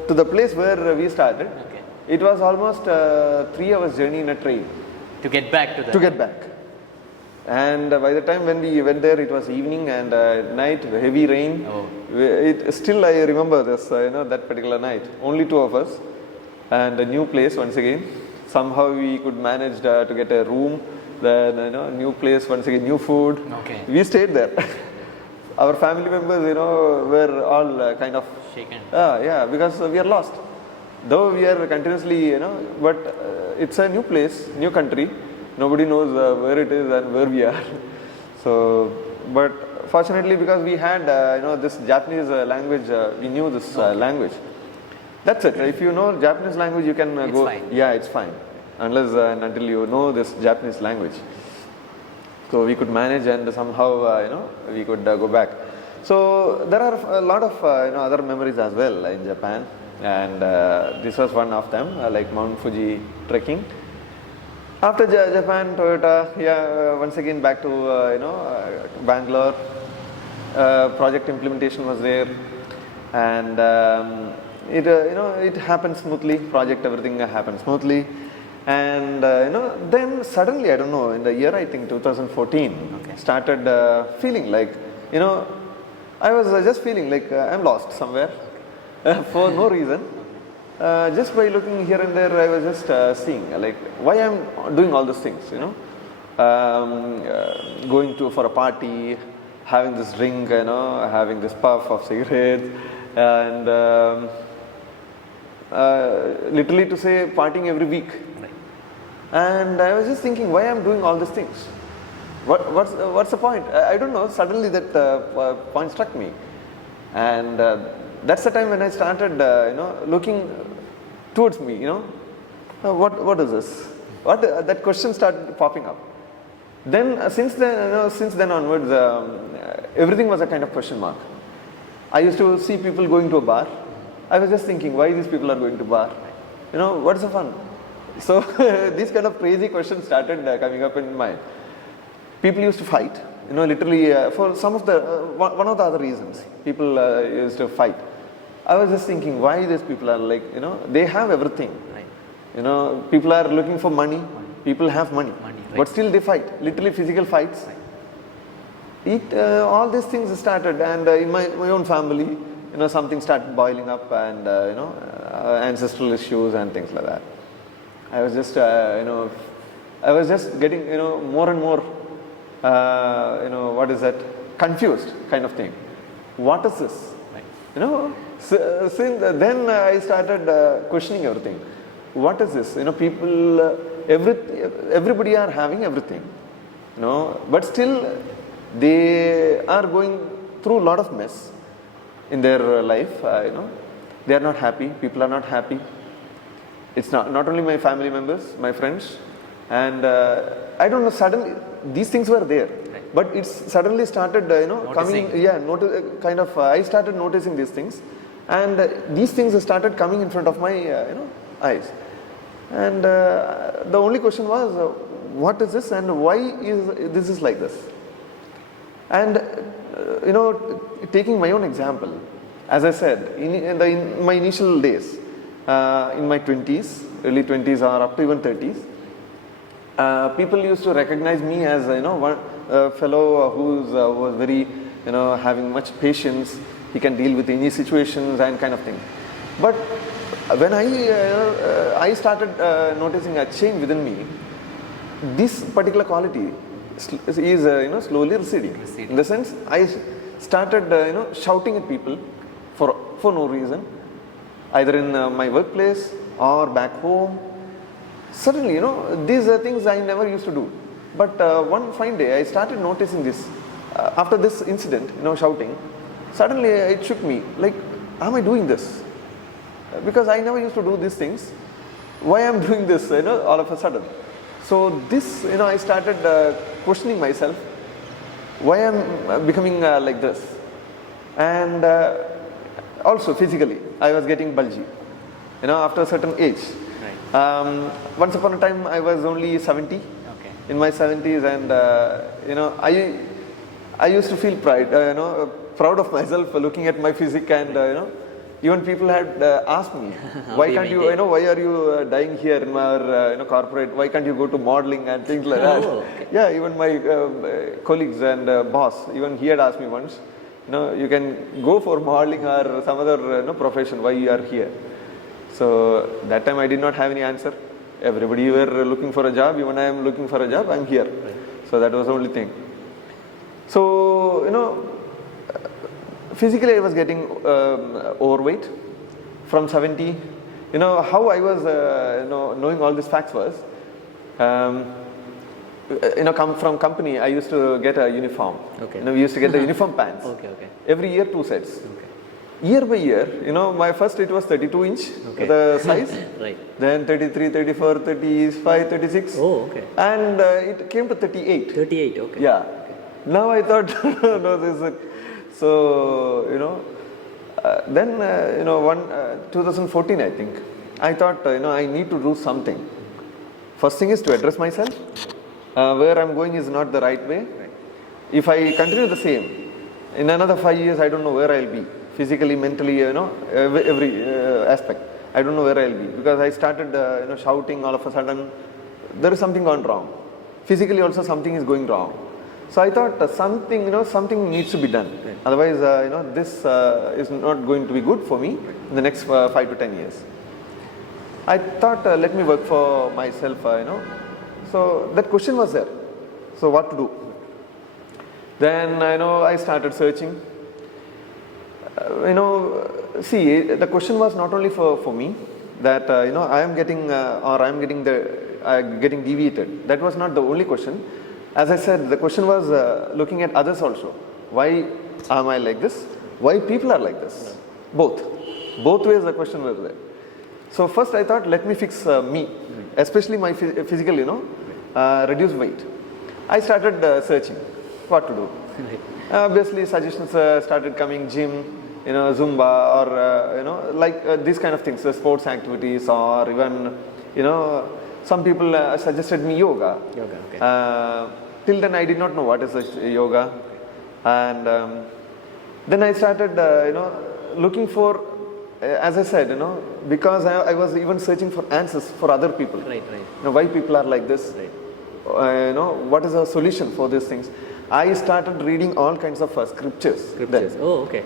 to the place where we started. Okay. It was almost 3 hours journey in a train. To get back to the... To get back. And by the time when we went there, it was evening and night, heavy rain. Oh. Still I remember this, that particular night. Only 2 of us. And a new place once again. Somehow we could manage to get a room. Then, new place, once again, new food. Okay. We stayed there. Our family members, were all kind of... shaken. Yeah, because we are lost. Though we are continuously, but it's a new place, new country. Nobody knows where it is and where we are. So, but fortunately, because we had, this Japanese language, we knew this language. That's it. If you know Japanese language, you can go. Fine. Yeah, it's fine. Unless and until you know this Japanese language. So we could manage, and somehow, we could go back. So there are a lot of other memories as well in Japan. And this was one of them, like Mount Fuji trekking. After Japan, Toyota, once again back to Bangalore. Project implementation was there, and it happened smoothly. Project, everything happened smoothly, and then suddenly, I don't know, in the year I think 2014, started feeling like I was just feeling like I'm lost somewhere. For no reason, just by looking here and there, I was just seeing like why I'm doing all these things. Going for a party, having this drink, having this puff of cigarettes, and literally to say partying every week. And I was just thinking why I'm doing all these things. What's the point? I don't know. Suddenly that point struck me, and that's the time when I started, looking towards me. What is this? That question started popping up. Then since then onwards, everything was a kind of question mark. I used to see people going to a bar. I was just thinking, why these people are going to bar? What's the fun? So these kind of crazy questions started coming up in my mind. People used to fight. Literally for some of the one of the other reasons, people used to fight. I was just thinking why these people are like, they have everything. Right. People are looking for money. People have money. Right. But still they fight. Literally physical fights. Right. All these things started, and in my own family, something started boiling up, and ancestral issues and things like that. I was just, I was just getting, more and more, what is that? Confused kind of thing. What is this? Right. Since then I started questioning everything. What is this? People, everybody are having everything, but still they are going through a lot of mess in their life. They are not happy. People are not happy. It's not only my family members, my friends, and I don't know. Suddenly, these things were there, but it's suddenly started, coming. Yeah, kind of. I started noticing these things, and these things started coming in front of my, eyes. And the only question was, what is this, and why is this like this? And taking my own example, as I said, in my initial days, in my 20s, early 20s or up to even 30s, people used to recognize me as one fellow who's was very having much patience. He can deal with any situations and kind of thing. But when I started noticing a change within me, this particular quality is slowly receding. In the sense, I started shouting at people for no reason, either in my workplace or back home. Suddenly, these are things I never used to do. But one fine day, I started noticing this. After this incident, shouting, suddenly it shook me. Like, am I doing this? Because I never used to do these things. Why am I doing this, all of a sudden? So this, I started questioning myself. Why am I becoming like this? And also physically, I was getting bulgy. After a certain age. Right. Once upon a time, I was only 70. Okay. In my 70s, and I used to feel pride, proud of myself looking at my physique, and even people had asked me, why can't you, why are you dying here in our corporate? Why can't you go to modeling and things like that? Oh, okay. Yeah, even my colleagues and boss, even he had asked me once, you can go for modeling or some other profession. Why you are here? So that time I did not have any answer. Everybody were looking for a job. Even I am looking for a job. I am here. Right. So that was the only thing. So physically I was getting overweight from 70. How I was knowing all these facts was, come from company, I used to get a uniform. Okay. We used to get the uniform pants. Okay. Every year 2 sets. Okay. Year by year, my first it was 32 inch, okay, the size. Right. Then 33, 34, 35, 36. Oh, okay. And it came to 38. 38, okay. Yeah. Okay. Now I thought, no, this is a, so, then, 2014, I think, I thought, I need to do something. First thing is to address myself. Where I'm going is not the right way. Right. If I continue the same, in another 5 years, I don't know where I'll be. Physically, mentally, every aspect. I don't know where I'll be. Because I started, shouting all of a sudden. There is something gone wrong. Physically also something is going wrong. So I thought something needs to be done. Right. Otherwise, this is not going to be good for me in the next 5 to 10 years. I thought, let me work for myself, So that question was there. So what to do? Then, I started searching. See, the question was not only for me that, I am getting, or I am getting deviated. That was not the only question. As I said, the question was looking at others also. Why am I like this? Why people are like this? Both ways the question was there. So first I thought, let me fix me, especially my physical, reduce weight. I started searching what to do. Obviously suggestions started coming, gym, Zumba, or like these kind of things, sports activities, or even some people suggested me yoga. Okay. Till then I did not know what is yoga, and then I started looking for, as I said, because I was even searching for answers for other people. Right. Why people are like this. Right. What is a solution for these things. I started reading all kinds of scriptures. Then. Oh, okay.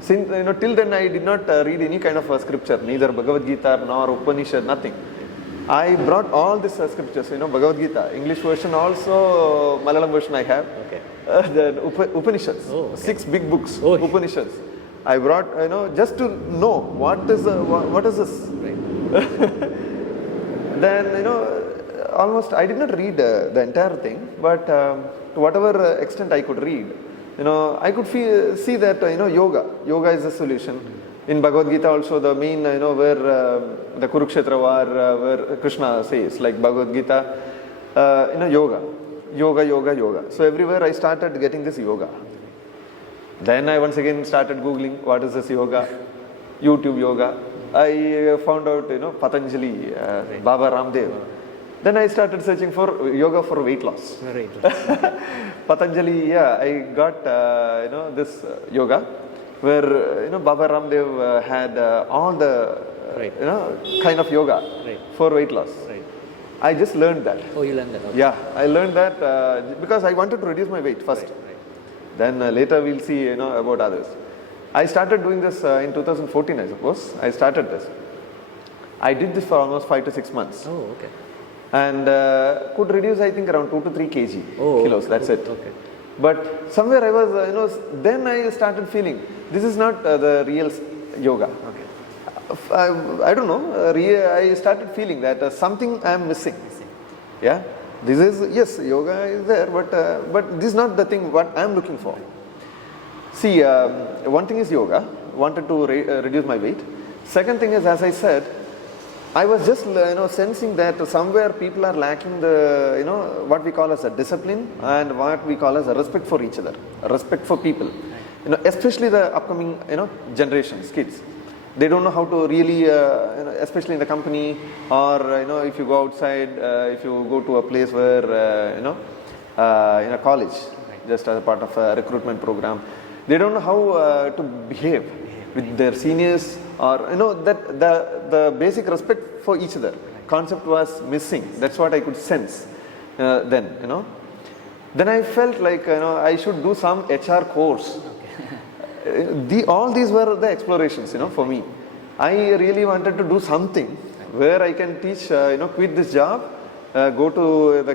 Since till then I did not read any kind of scripture, neither Bhagavad Gita nor Upanishad, nothing. I brought all these scriptures, Bhagavad Gita, English version also, Malayalam version I have. Okay. The Upanishads, 6 big books, Upanishads. I brought, just to know what is this. Right. Then, almost I did not read the entire thing, but to whatever extent I could read, I could see that, yoga is the solution. In Bhagavad Gita also the main, where the Kurukshetra war, where Krishna says, like Bhagavad Gita, yoga. So everywhere I started getting this yoga. Then I once again started Googling, what is this yoga? YouTube yoga. I found out, Patanjali, Baba Ramdev. Then I started searching for yoga for weight loss. Right. Patanjali, I got, this yoga, where, Baba Ramdev had all the, kind of yoga for weight loss. Right. I just learned that. Oh, you learned that? Okay. Yeah, I learned that because I wanted to reduce my weight first. Right. Then later we'll see, about others. I started doing this in 2014, I suppose. I started this. I did this for almost 5 to 6 months. Oh, okay. And could reduce, I think, around 2 to 3 kg kilos. That's it. Okay. But somewhere I was, then I started feeling this is not the real yoga. Okay. I don't know. I started feeling that something I am missing. Yeah, this is, yes, yoga is there, but this is not the thing what I am looking for. See, one thing is yoga. Wanted to reduce my weight. Second thing is, as I said, I was just sensing that somewhere people are lacking the what we call as a discipline and what we call as a respect for each other, respect for people. Especially the upcoming generations, kids. They don't know how to really, especially in the company or if you go outside, if you go to a place where in a college, just as a part of a recruitment program, they don't know how to behave with their seniors, or that the basic respect for each other concept was missing. That's what I could sense then. Then I felt like I should do some HR course. All these were the explorations, for me. I really wanted to do something where I can teach, quit this job, go to the,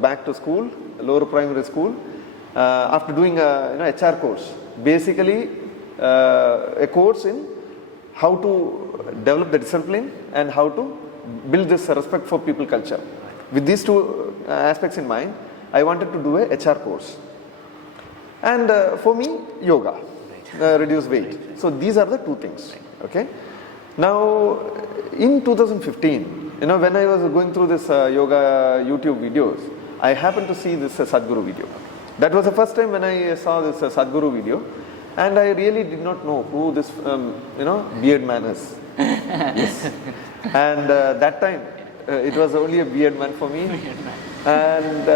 back to school, lower primary school, after doing a HR course. Basically, a course in how to develop the discipline and how to build this respect for people culture. With these two aspects in mind, I wanted to do a HR course. And for me, yoga, reduce weight. So these are the two things. Okay. Now, in 2015, when I was going through this yoga YouTube videos, I happened to see this Sadhguru video. That was the first time when I saw this Sadhguru video, and I really did not know who this beard man is. Yes. And that time, it was only a beard man for me. And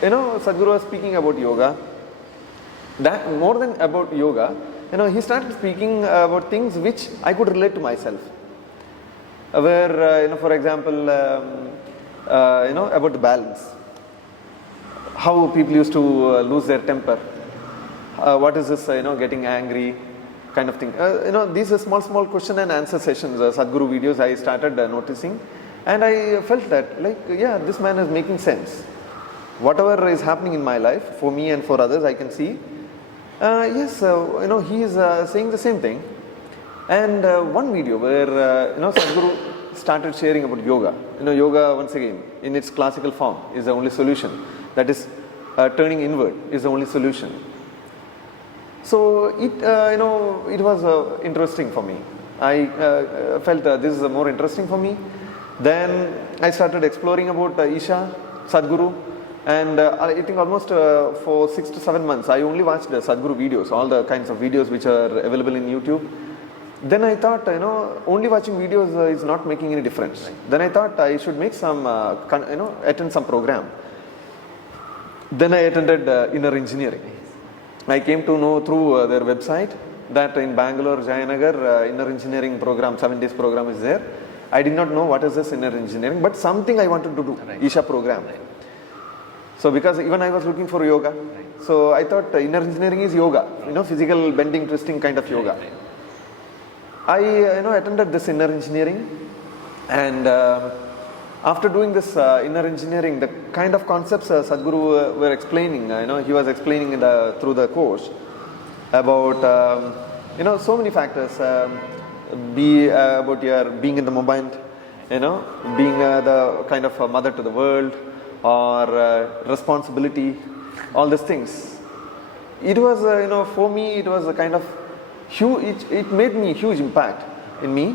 Sadhguru was speaking about yoga. That more than about yoga, he started speaking about things which I could relate to myself. Where, for example, about the balance. How people used to lose their temper. What is this, getting angry kind of thing. These are small question and answer sessions, Sadhguru videos I started noticing. And I felt that, this man is making sense. Whatever is happening in my life, for me and for others, I can see. Yes, he is saying the same thing. And one video where Sadhguru started sharing about yoga. Yoga, once again, in its classical form, is the only solution. That is, turning inward is the only solution. So it was interesting for me. I felt this is more interesting for me. Then I started exploring about Isha, Sadhguru. And I think almost for 6 to 7 months, I only watched the Sadhguru videos, all the kinds of videos which are available in YouTube. Then I thought, only watching videos is not making any difference. Right. Then I thought I should make some, attend some program. Then I attended inner engineering. I came to know through their website that in Bangalore, Jayanagar, inner engineering program, 7 days program is there. I did not know what is this inner engineering, but something I wanted to do, right. Isha program. Right. So because even I was looking for yoga, right. So I thought inner engineering is yoga, physical bending, twisting kind of yoga. Right. I attended this inner engineering, and after doing this inner engineering, the kind of concepts Sadhguru were explaining, he was explaining through the course about so many factors, about your being in the moment, being the kind of a mother to the world, or responsibility, all these things. It was, for me, it was a kind of huge, it made me huge impact in me.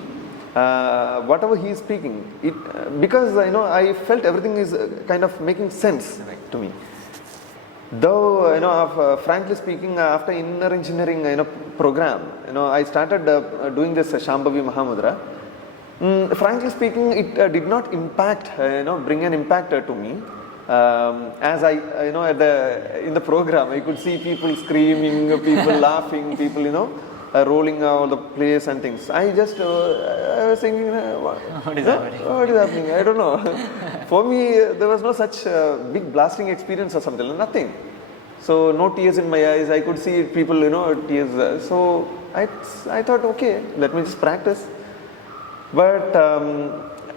Whatever he is speaking, because I felt everything is kind of making sense to me. Though, frankly speaking, after inner engineering program, I started doing this Shambhavi Mahamudra. Frankly speaking, it did not impact, bring an impact to me. As I, in the program, I could see people screaming, people laughing, people, rolling all the place and things. I was thinking, What is happening? What is happening? I don't know. For me, there was no such big blasting experience or something, nothing. So no tears in my eyes. I could see people, tears. So I thought, okay, let me just practice. But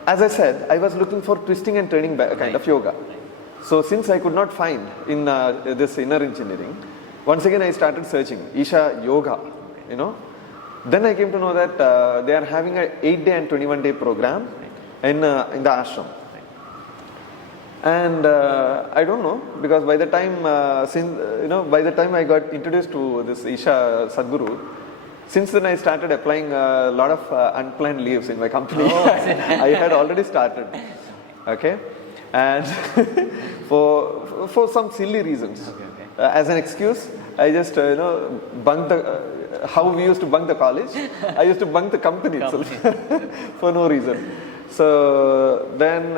as I said, I was looking for twisting and turning kind of yoga. So since I could not find in this inner engineering, once again I started searching Isha Yoga, Then I came to know that they are having an 8-day and 21-day program in the ashram. And I don't know, because by the time by the time I got introduced to this Isha Sadhguru, since then I started applying a lot of unplanned leaves in my company. I had already started, okay, and for some silly reasons, as an excuse, I just bunked how we used to bunk the college. I used to bunk the company itself for no reason. So then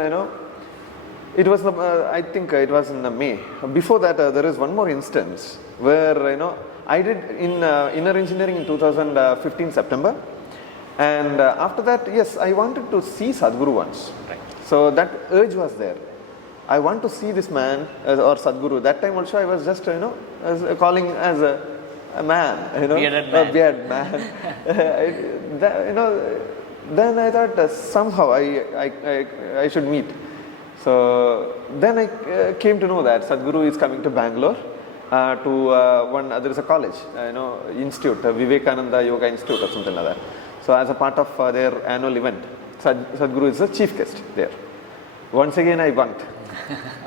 it was I think it was in May. Before that, there is one more instance where I did in inner engineering in 2015 September, and after that, yes, I wanted to see Sadhguru once. Right. So that urge was there. I want to see this man or Sadhguru. That time also I was just as calling as a man, bearded man. A bearded man. Then I thought somehow I should meet. So then I came to know that Sadhguru is coming to Bangalore to there is a college, institute, Vivekananda Yoga Institute or something like that. So as a part of their annual event, Sadhguru is the chief guest there. Once again I bunked,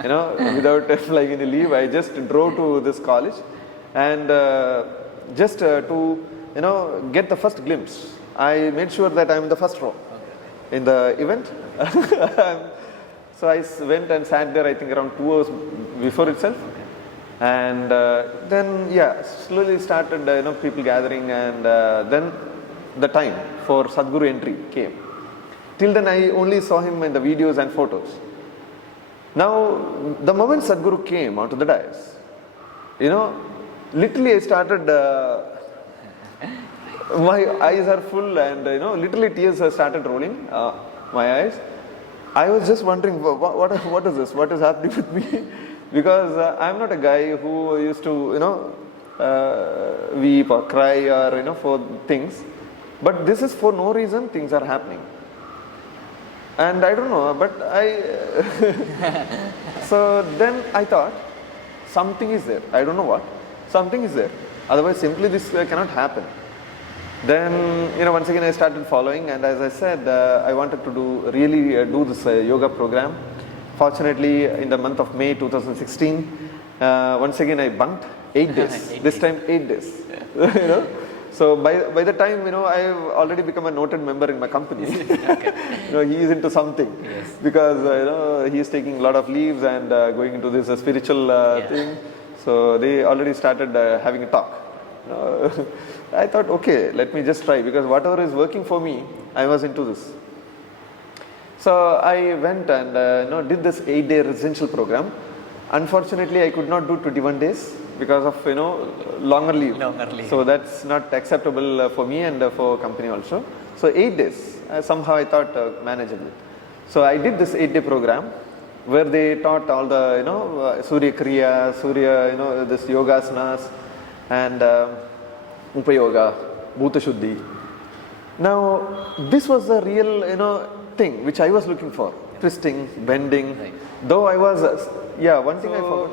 without flying any leave. I just drove to this college and just to get the first glimpse. I made sure that I am the first row in the event. So I went and sat there, I think around 2 hours before itself. And then, slowly started, people gathering, and then the time for Sadhguru entry came. Till then, I only saw him in the videos and photos. Now, the moment Sadhguru came onto the dais, literally I started, my eyes are full, and, literally tears started rolling my eyes. I was just wondering, what is this? What is happening with me? Because I'm not a guy who used to, weep or cry or, for things. But this is for no reason, things are happening. And I don't know, but so then I thought, something is there. I don't know what. Something is there. Otherwise, simply this cannot happen. Then, once again I started following, and as I said, I wanted to really do this yoga program. Fortunately, in the month of May 2016, once again I bunked 8 days. This time 8 days. So by the time I've already become a noted member in my company. He is into something, because he is taking a lot of leaves and going into this spiritual thing. So they already started having a talk. I thought, okay, let me just try, because whatever is working for me, I was into this. So I went and did this 8-day residential program. Unfortunately, I could not do 21 days because of longer leave. So that's not acceptable for me and for company also. So 8 days, somehow I thought manageable. So I did this 8-day program where they taught all the Surya Kriya, Surya, this Yogasanas and Upayoga, Bhuta Shuddhi. Now this was the real thing which I was looking for. Twisting, bending. Right. Though I was, one thing I forgot.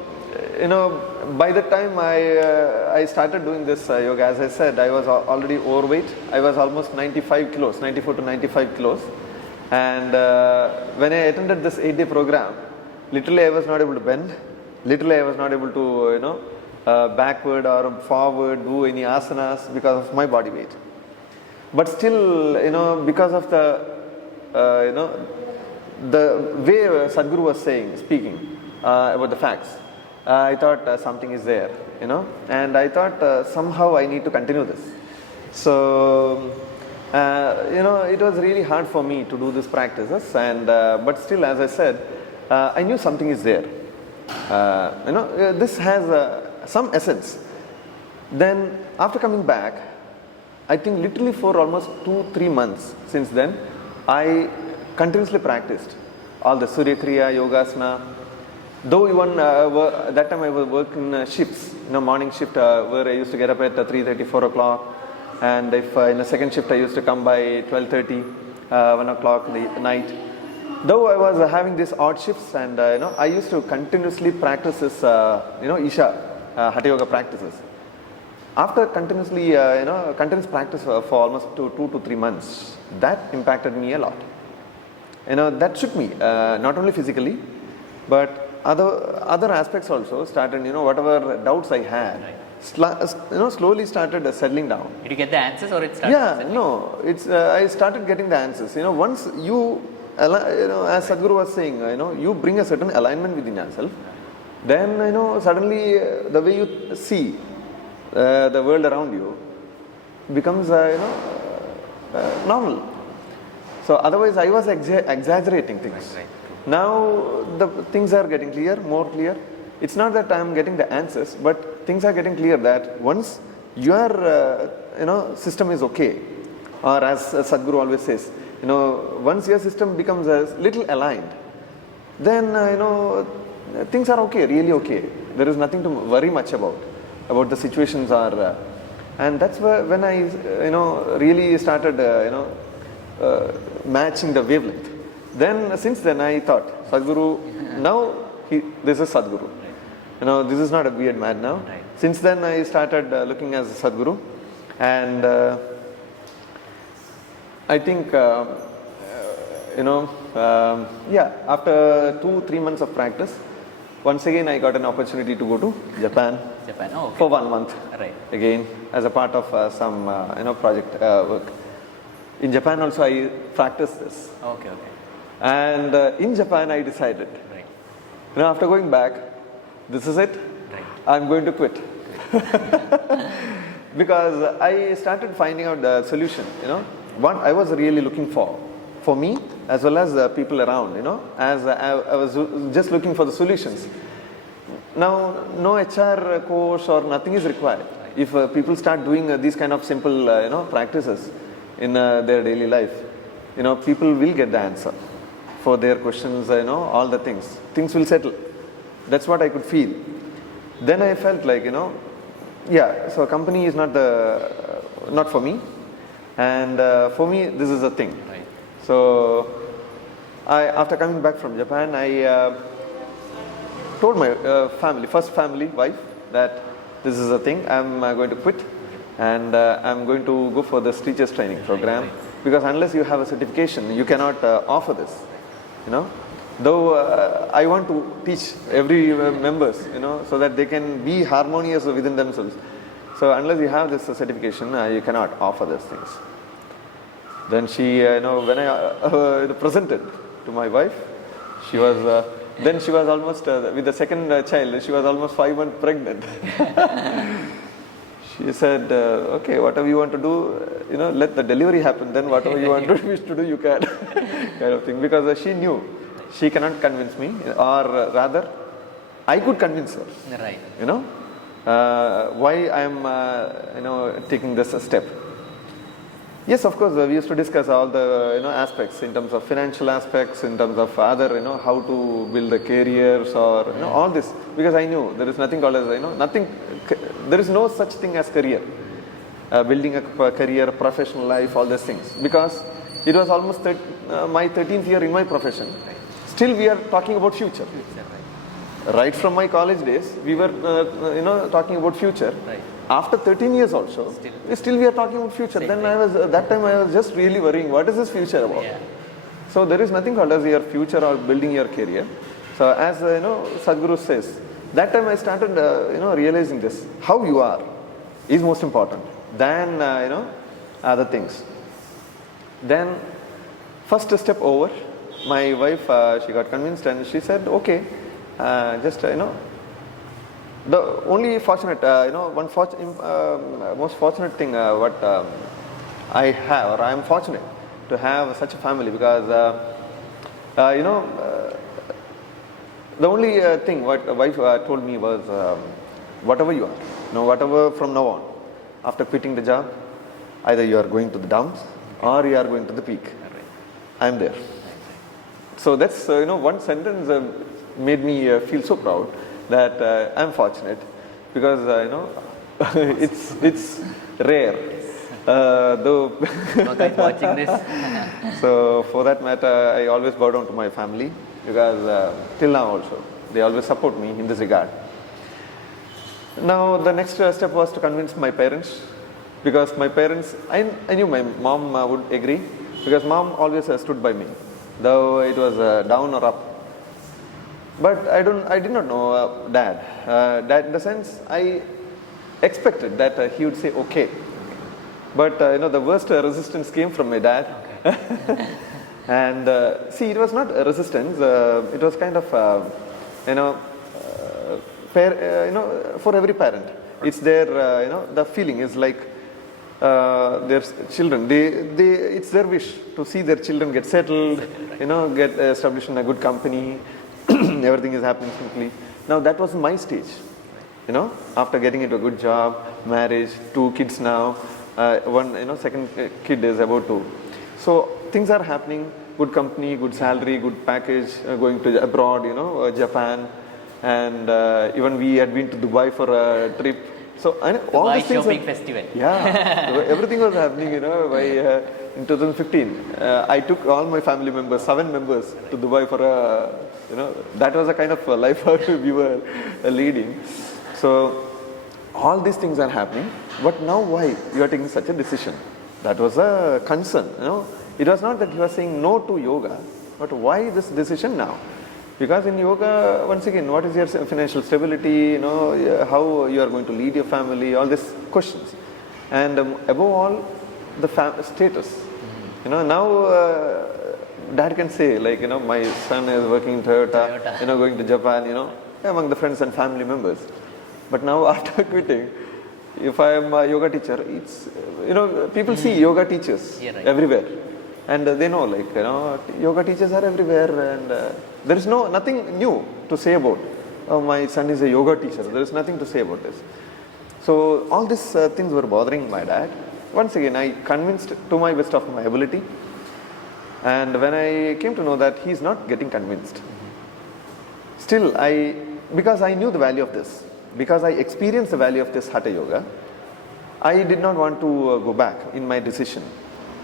By the time I started doing this yoga, as I said, I was already overweight. I was almost 95 kilos, 94 to 95 kilos. And when I attended this 8-day program, literally I was not able to bend. Literally I was not able to, backward or forward, do any asanas because of my body weight. But still, because of the way Sadhguru was speaking about the facts, I thought something is there, and I thought somehow I need to continue this. So, it was really hard for me to do these practices, and but still, as I said, I knew something is there. This has some essence. Then, after coming back, I think literally for almost 2-3 months since then, I continuously practiced all the Surya Kriya, Yogasana. Though even that time I was working shifts, morning shift where I used to get up at 3:30, 4 o'clock, and if in the second shift I used to come by 12:30, 1 o'clock in the night. Though I was having these odd shifts, and I used to continuously practice this, Isha Hatha Yoga practices. After continuously, continuous practice for almost 2 to 3 months, that impacted me a lot. That shook me, not only physically, but other aspects also started. Whatever doubts I had, slowly started settling down. Did you get the answers, or it started? Yeah, no, it's I started getting the answers. Once you, as Sadhguru was saying, you bring a certain alignment within yourself, then suddenly the way you see the world around you becomes normal. So otherwise I was exaggerating things. Right. Now the things are getting clear, more clear. It's not that I am getting the answers, but things are getting clear that once your system is okay, or as Sadhguru always says, once your system becomes a little aligned, then things are okay, really okay. There is nothing to worry much about the situations are, and that's when I really started matching the wavelength. Then since then I thought, Sadhguru, now this is Sadhguru. This is not a weird man now. Right. Since then I started looking as Sadhguru, and I think after 2-3 months of practice, once again I got an opportunity to go to Japan. Oh, okay. For 1 month. Right. Again, as a part of some project work. In Japan also I practiced this. Okay. And in Japan I decided, Right. After going back, this is it. Right. I'm going to quit. Because I started finding out the solution, what I was really looking for me as well as the people around, as I was just looking for the solutions. Now, no HR course or nothing is required. If people start doing these kind of simple, practices in their daily life, people will get the answer for their questions, all the things. Things will settle. That's what I could feel. Then I felt like, so company is not for me, and for me this is a thing. Right. So after coming back from Japan, I told my first family, wife, that this is a thing. I'm going to quit, and I'm going to go for this teachers training program, because unless you have a certification, you cannot offer this. Though I want to teach every members, so that they can be harmonious within themselves. So unless you have this certification, you cannot offer these things. Then she, when I presented to my wife, she was then she was almost with the second child. She was almost 5 months pregnant. She said, "Okay, whatever you want to do, let the delivery happen. Then whatever you wish to do, you can," kind of thing. Because she knew she cannot convince me, or rather, I could convince her. Right. Why I am taking this step. Yes, of course, we used to discuss all the aspects in terms of financial aspects, in terms of other how to build the careers, or all this, because I knew there is nothing called as nothing. There is no such thing as career, building a career, professional life, all these things. Because it was almost my 13th year in my profession. Still, we are talking about future. Right from my college days, we were talking about future. Right. After 13 years also, still we are talking about future. Then that time I was just really worrying, what is this future about? Yeah. So there is nothing called as your future or building your career. So as Sadhguru says, that time I started realizing this, how you are is most important than other things. Then first step over, my wife, she got convinced, and she said, okay, the only fortunate, most fortunate thing what I have, or I am fortunate to have such a family, because the only thing what wife told me was, whatever you are, whatever from now on, after quitting the job, Either you are going to the dumps or you are going to the peak. I am there. So that's, one sentence made me feel so proud that I am fortunate because, it's rare. Though Bhoga is watching this. So for that matter, I always bow down to my family because till now also, they always support me in this regard. Now the next step was to convince my parents, because my parents, I knew my mom would agree, because mom always stood by me, though it was down or up. But I did not know dad. Dad, in the sense, I expected that he would say okay. But the worst resistance came from my dad. Okay. And see, it was not a resistance. It was kind of for every parent, it's their the feeling is like their children. It's their wish to see their children get settled, get established in a good company. Everything is happening smoothly. Now that was my stage. After getting into a good job, marriage, 2 kids now. One, second kid is about to. So things are happening, good company, good salary, good package, going to abroad, Japan, and even we had been to Dubai for a trip. So all these things shopping festival. Yeah, so everything was happening, by in 2015. I took all my family members, 7 members, to Dubai for a, that was a kind of life we were leading. So all these things are happening, but now why you are taking such a decision? That was a concern. It was not that you are saying no to yoga, but why this decision now? Because in yoga, once again, what is your financial stability? How you are going to lead your family? All these questions, and above all, the status. Now dad can say like, my son is working in Toyota. Going to Japan. Among the friends and family members. But now after quitting, if I am a yoga teacher, it's, people see yoga teachers everywhere. And they know, like, yoga teachers are everywhere, and there is nothing new to say about, oh, my son is a yoga teacher. There is nothing to say about this. So all these things were bothering my dad. Once again, I convinced to my best of my ability. And when I came to know that he is not getting convinced, still because I knew the value of this, because I experienced the value of this Hatha Yoga, I did not want to go back in my decision.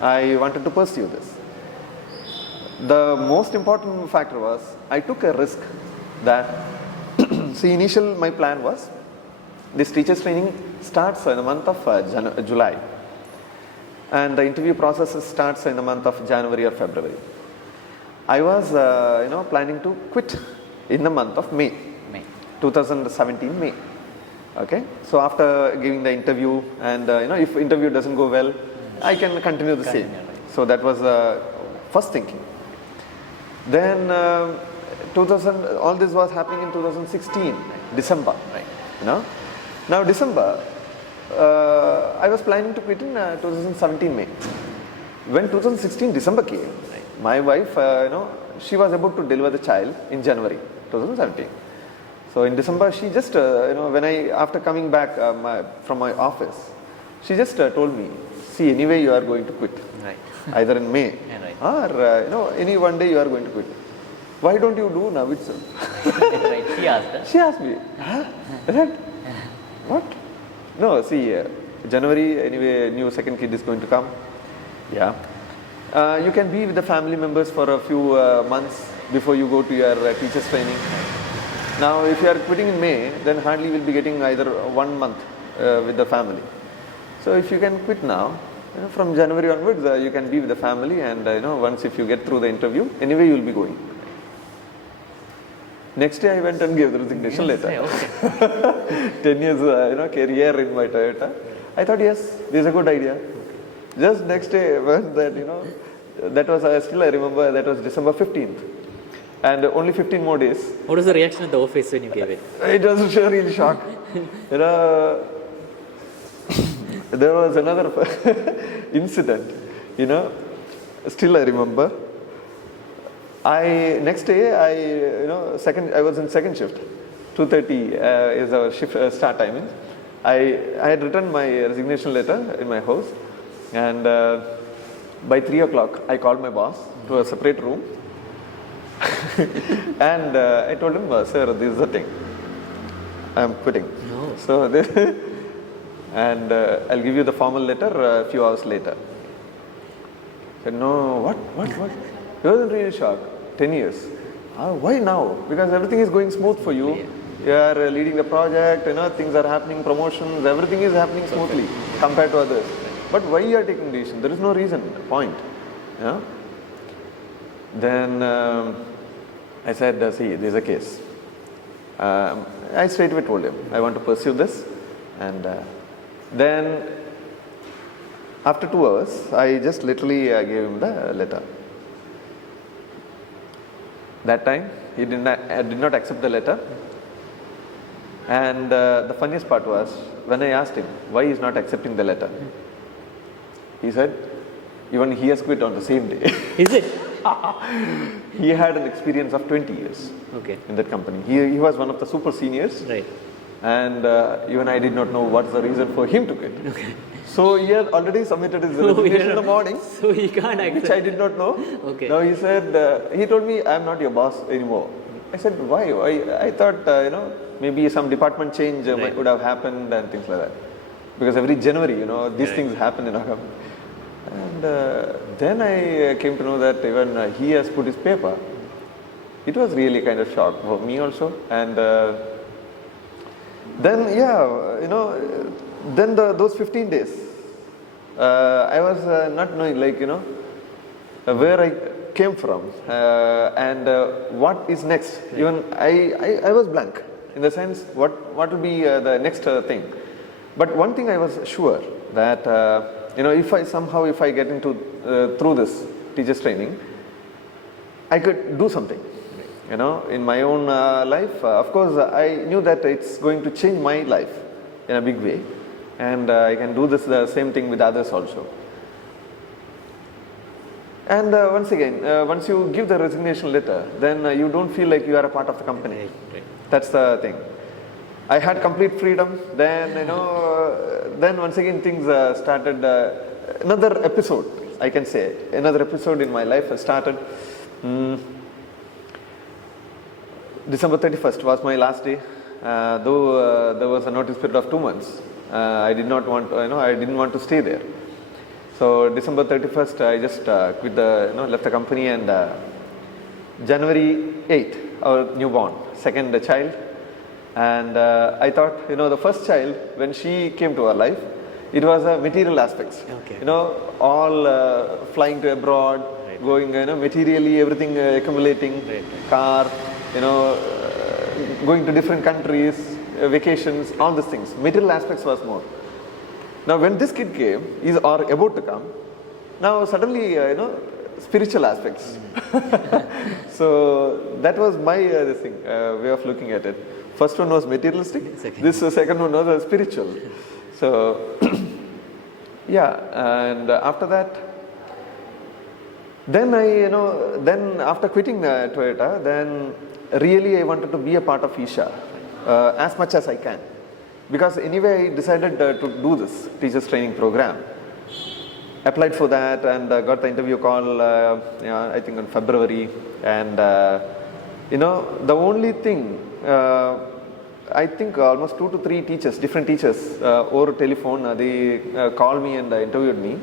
I wanted to pursue this. The most important factor was I took a risk that, see, my plan was this teacher's training starts in the month of July, and the interview process starts in the month of January or February. I was planning to quit in the month of May. 2017 May. Okay, so after giving the interview, and if interview doesn't go well, I can continue the same. So that was first thinking. Then all this was happening in 2016 December. Right. Now December, I was planning to quit in 2017 May. When 2016 December came, my wife, she was about to deliver the child in January 2017. So in December, she just, after coming back from my office, she just told me, see, anyway you are going to quit, right? Either in May, or any one day you are going to quit. Why don't you do now itself? Right. She asked her. She asked me, right? What? No, see, January, anyway, new second kid is going to come. Yeah. You can be with the family members for a few months before you go to your teacher's training. Now, if you are quitting in May, then hardly will be getting either 1 month with the family. So, if you can quit now, from January onwards, you can be with the family, and once if you get through the interview, anyway you will be going. Next day, I went and gave the resignation letter. Okay. 10 years, career in my Toyota. I thought, yes, this is a good idea. Just next day, when that, that was still I remember that was December 15th. And only 15 more days. What was the reaction at the office when you gave it? It was really shock. There was another incident. Still I remember. Next day I was in second shift. 2:30 is our shift start timing. I had written my resignation letter in my house. And by 3 o'clock, I called my boss to a separate room. And I told him, sir, this is the thing. I'm quitting. No. So, and I'll give you the formal letter a few hours later. I said, no, what? He wasn't really shocked. 10 years. Why now? Because everything is going smooth for you. You are leading the project, things are happening, promotions, everything is happening smoothly compared to others. But why you are taking decision? There is no reason, point. Yeah? Then I said, see, this is a case. I straight away told him, I want to pursue this. And then after 2 hours, I just literally gave him the letter. That time, he did not accept the letter. And the funniest part was, when I asked him why he is not accepting the letter, he said, even he has quit on the same day. Is it? He had an experience of 20 years in that company. He was one of the super seniors. Right. And even I did not know what's the reason for him to quit. So he had already submitted his resignation in the morning. So he can't accept. Which I did not know. Now he said, he told me, I'm not your boss anymore. I said, why? I thought, maybe some department change would have happened and things like that. Because every January, these things happen in our company. And then I came to know that even he has put his paper. It was really kind of shock for me also. And then, then those 15 days, I was not knowing, where I came from and what is next. Even I was blank in the sense what will be the next thing. But one thing I was sure that if I get into through this teacher's training, I could do something. In my own life. Of course, I knew that it's going to change my life in a big way, and I can do the same thing with others also. And once again, once you give the resignation letter, then you don't feel like you are a part of the company. Right. That's the thing. I had complete freedom. Then then once again things started. Another episode, I can say, another episode in my life started. December 31st was my last day. Though there was a notice period of 2 months, I did not want. I didn't want to stay there. So December 31st, I just quit left the company, and January 8th, our newborn, second child, and I thought, the first child, when she came to our life, it was material aspects. All flying to abroad, going, materially everything accumulating, car, going to different countries, vacations, all these things. Material aspects was more. Now when this kid came, or about to come, now suddenly, spiritual aspects. So that was my way of looking at it. First one was materialistic, this second one was spiritual. So, and after that, then then after quitting Toyota, then really I wanted to be a part of Isha as much as I can. Because anyway I decided to do this teachers training program. Applied for that and got the interview call, I think in February. And, the only thing, I think almost 2 to 3 teachers, different teachers over telephone, they called me and interviewed me.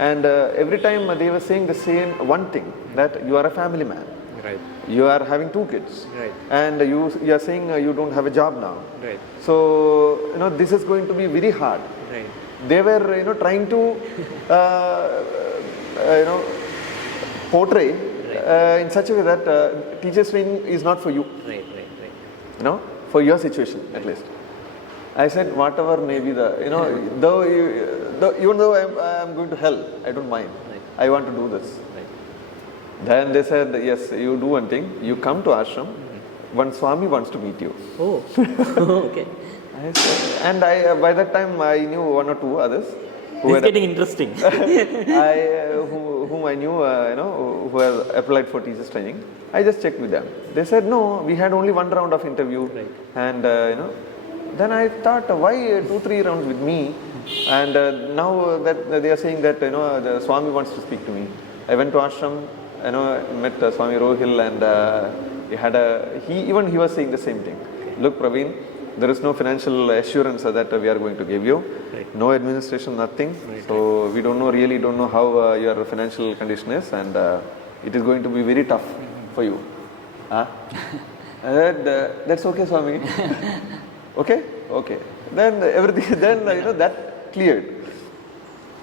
And every time they were saying the same one thing, that you are a family man. Right. You are having 2 kids. Right. And you are saying you don't have a job now. Right. So, this is going to be very hard. Right. They were, trying to, portray in such a way that teachers training is not for you. Right. For your situation at least. I said, whatever may be the, even though I'm going to hell, I don't mind. Right. I want to do this. Right. Then they said, yes, you do one thing. You come to ashram. One Swami wants to meet you. Oh, okay. I said, and by that time I knew 1 or 2 others. It's getting interesting. Whom I knew, who have applied for teachers training. I just checked with them. They said, no, we had only 1 round of interview. Right. And, Then I thought, why 2-3 rounds with me? And now that they are saying that, the Swami wants to speak to me. I went to ashram, met Swami Rohil, and he was saying the same thing. Look, Praveen, there is no financial assurance that we are going to give you. Right. No administration, nothing. Right. So we really don't know how your financial condition is, and it is going to be very tough for you. That's okay, Swami. Okay. Then everything, that cleared.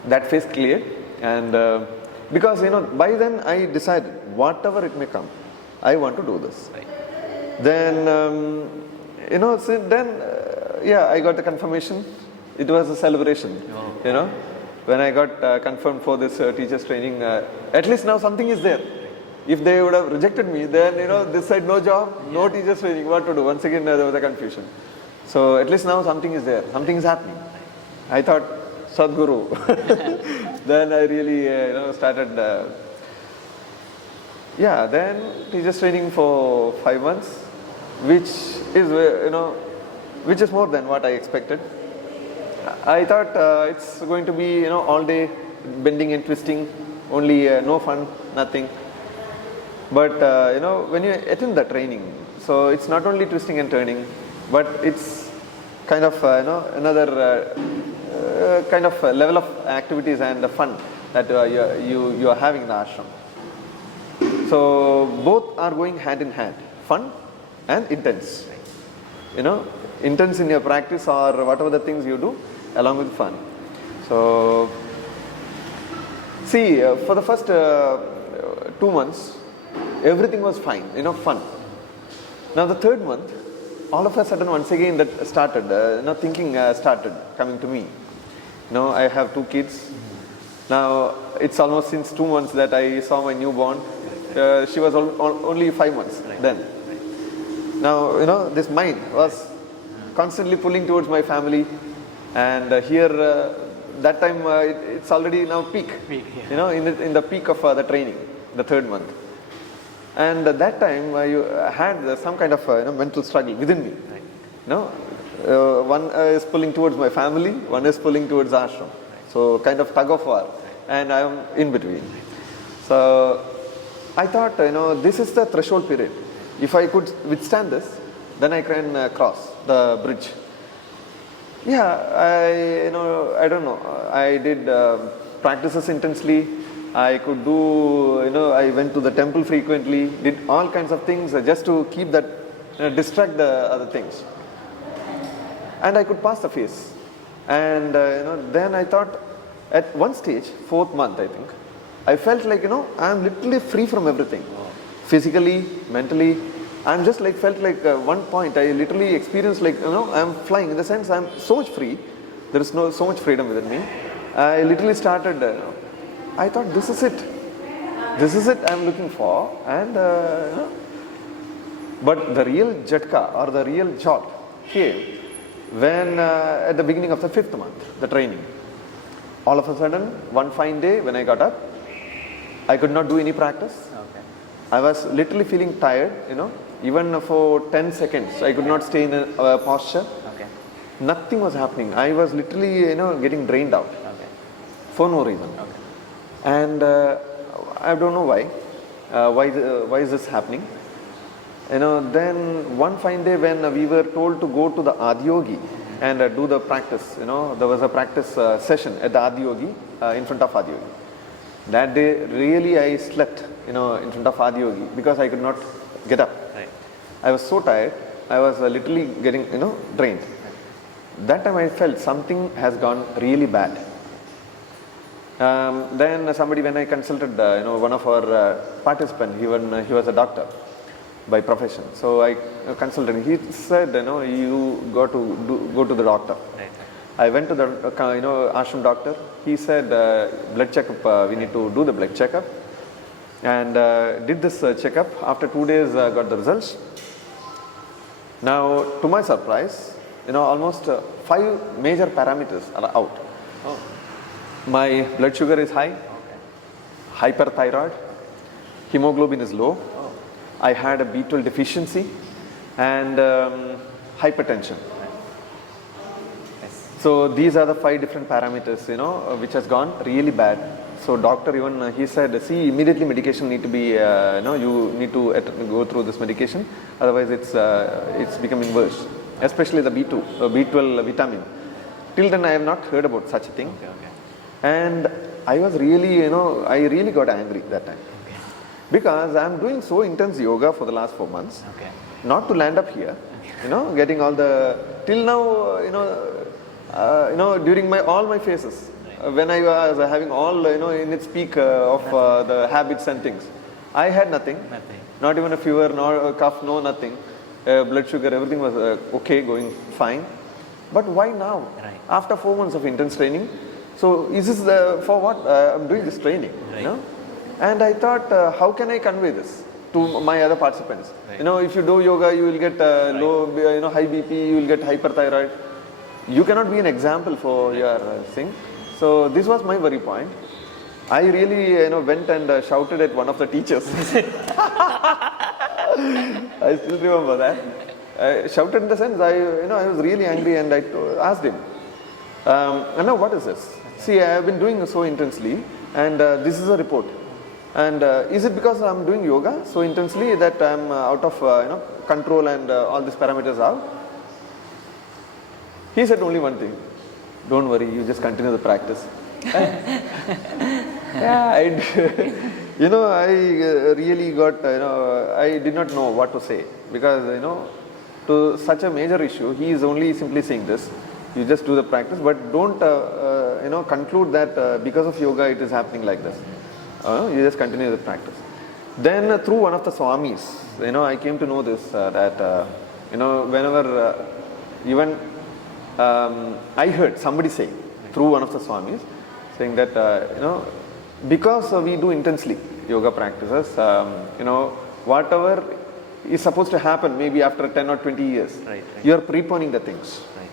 That phase cleared, and because by then I decided whatever it may come, I want to do this. Right. Then I got the confirmation. It was a celebration. When I got confirmed for this teacher's training. At least now something is there. If they would have rejected me, then this side no job, no teacher's training. What to do? Once again there was a confusion. So at least now something is there. Something is happening. I thought Sadhguru. Then I really started. Then teacher's training for 5 months, which is more than what I expected. I thought it's going to be all day bending and twisting, only no fun, nothing. But when you attend the training, so it's not only twisting and turning, but it's kind of another kind of level of activities and the fun that you are having in the ashram. So both are going hand in hand, fun and intense. Intense in your practice or whatever the things you do, along with fun. So see, for the first 2 months, everything was fine, fun. Now the third month, all of a sudden once again that started, thinking started coming to me. I have 2 kids. Now it's almost since 2 months that I saw my newborn. She was only 5 months then. Now, this mind was constantly pulling towards my family, and here, that time, it's already now peak, in the peak of the training, the 3rd month. And at that time, you had some kind of mental struggle within me. One is pulling towards my family, one is pulling towards ashram. So, kind of tug of war, and I am in between. So, I thought, this is the threshold period. If I could withstand this, then I can cross the bridge. I don't know. I did practices intensely. I could do, I went to the temple frequently, did all kinds of things just to keep that, distract the other things. And I could pass the phase. And, then I thought, at one stage, 4th month, I think, I felt like, I'm literally free from everything. Physically, mentally, I'm just felt like one point, I literally experienced I'm flying, in the sense I'm so much free. There is so much freedom within me. I literally started, I thought this is it I'm looking for. And, but the real jhatka or the real jolt came when at the beginning of the 5th month, the training. All of a sudden, one fine day when I got up, I could not do any practice. Okay. I was literally feeling tired, even for 10 seconds. I could not stay in a posture. Okay. Nothing was happening. I was literally, getting drained out. Okay. For no reason. Okay. And I don't know why. Why is this happening? Then one fine day when we were told to go to the Adiyogi and do the practice, there was a practice session at the Adiyogi, in front of Adiyogi. That day, really I slept, in front of Adiyogi because I could not get up. Right. I was so tired. I was literally getting, drained. Right. That time I felt something has gone really bad. Then somebody, when I consulted, one of our participants, he was a doctor by profession. So I consulted him. He said, you got to go to the doctor. Right. I went to the, ashram doctor. He said, blood checkup, we need to do the blood checkup. And did this checkup. After 2 days, got the results. Now, to my surprise, almost 5 major parameters are out. Oh. My blood sugar is high, hyperthyroid, hemoglobin is low, I had a B12 deficiency, and hypertension. So these are the 5 different parameters, which has gone really bad. So doctor even he said, see, immediately medication need to be, you need to go through this medication, otherwise it's becoming worse. Especially the B12 vitamin. Till then I have not heard about such a thing. Okay. And I was really, I really got angry that time. Okay. Because I am doing so intense yoga for the last 4 months. Okay. Not to land up here, getting all the, till now, during all my phases, when I was having all, in its peak of the habits and things, I had nothing. Not even a fever, nor a cough, no nothing. Blood sugar, everything was okay, going fine. But why now? Right. After 4 months of intense training, so is this for what I'm doing this training? Right. And I thought, how can I convey this to my other participants? Right. If you do yoga, you will get low, high BP, you will get hyperthyroid. You cannot be an example for your thing. So this was my worry point. I really, went and shouted at one of the teachers. I still remember that. I shouted in the sense, I was really angry, and I asked him, Anna, what is this? See, I have been doing so intensely, and this is a report. And is it because I'm doing yoga so intensely that I'm out of control and all these parameters out? He said only one thing, don't worry, you just continue the practice. Yeah, I really got, I did not know what to say, because, to such a major issue, he is only simply saying this, you just do the practice, but don't, conclude that because of yoga it is happening like this. You just continue the practice. Then through one of the Swamis, I came to know this, that, whenever, even I heard somebody say, through one of the Swamis, saying that, because we do intensely yoga practices, whatever is supposed to happen maybe after 10 or 20 years, right. You are preponing the things. Right.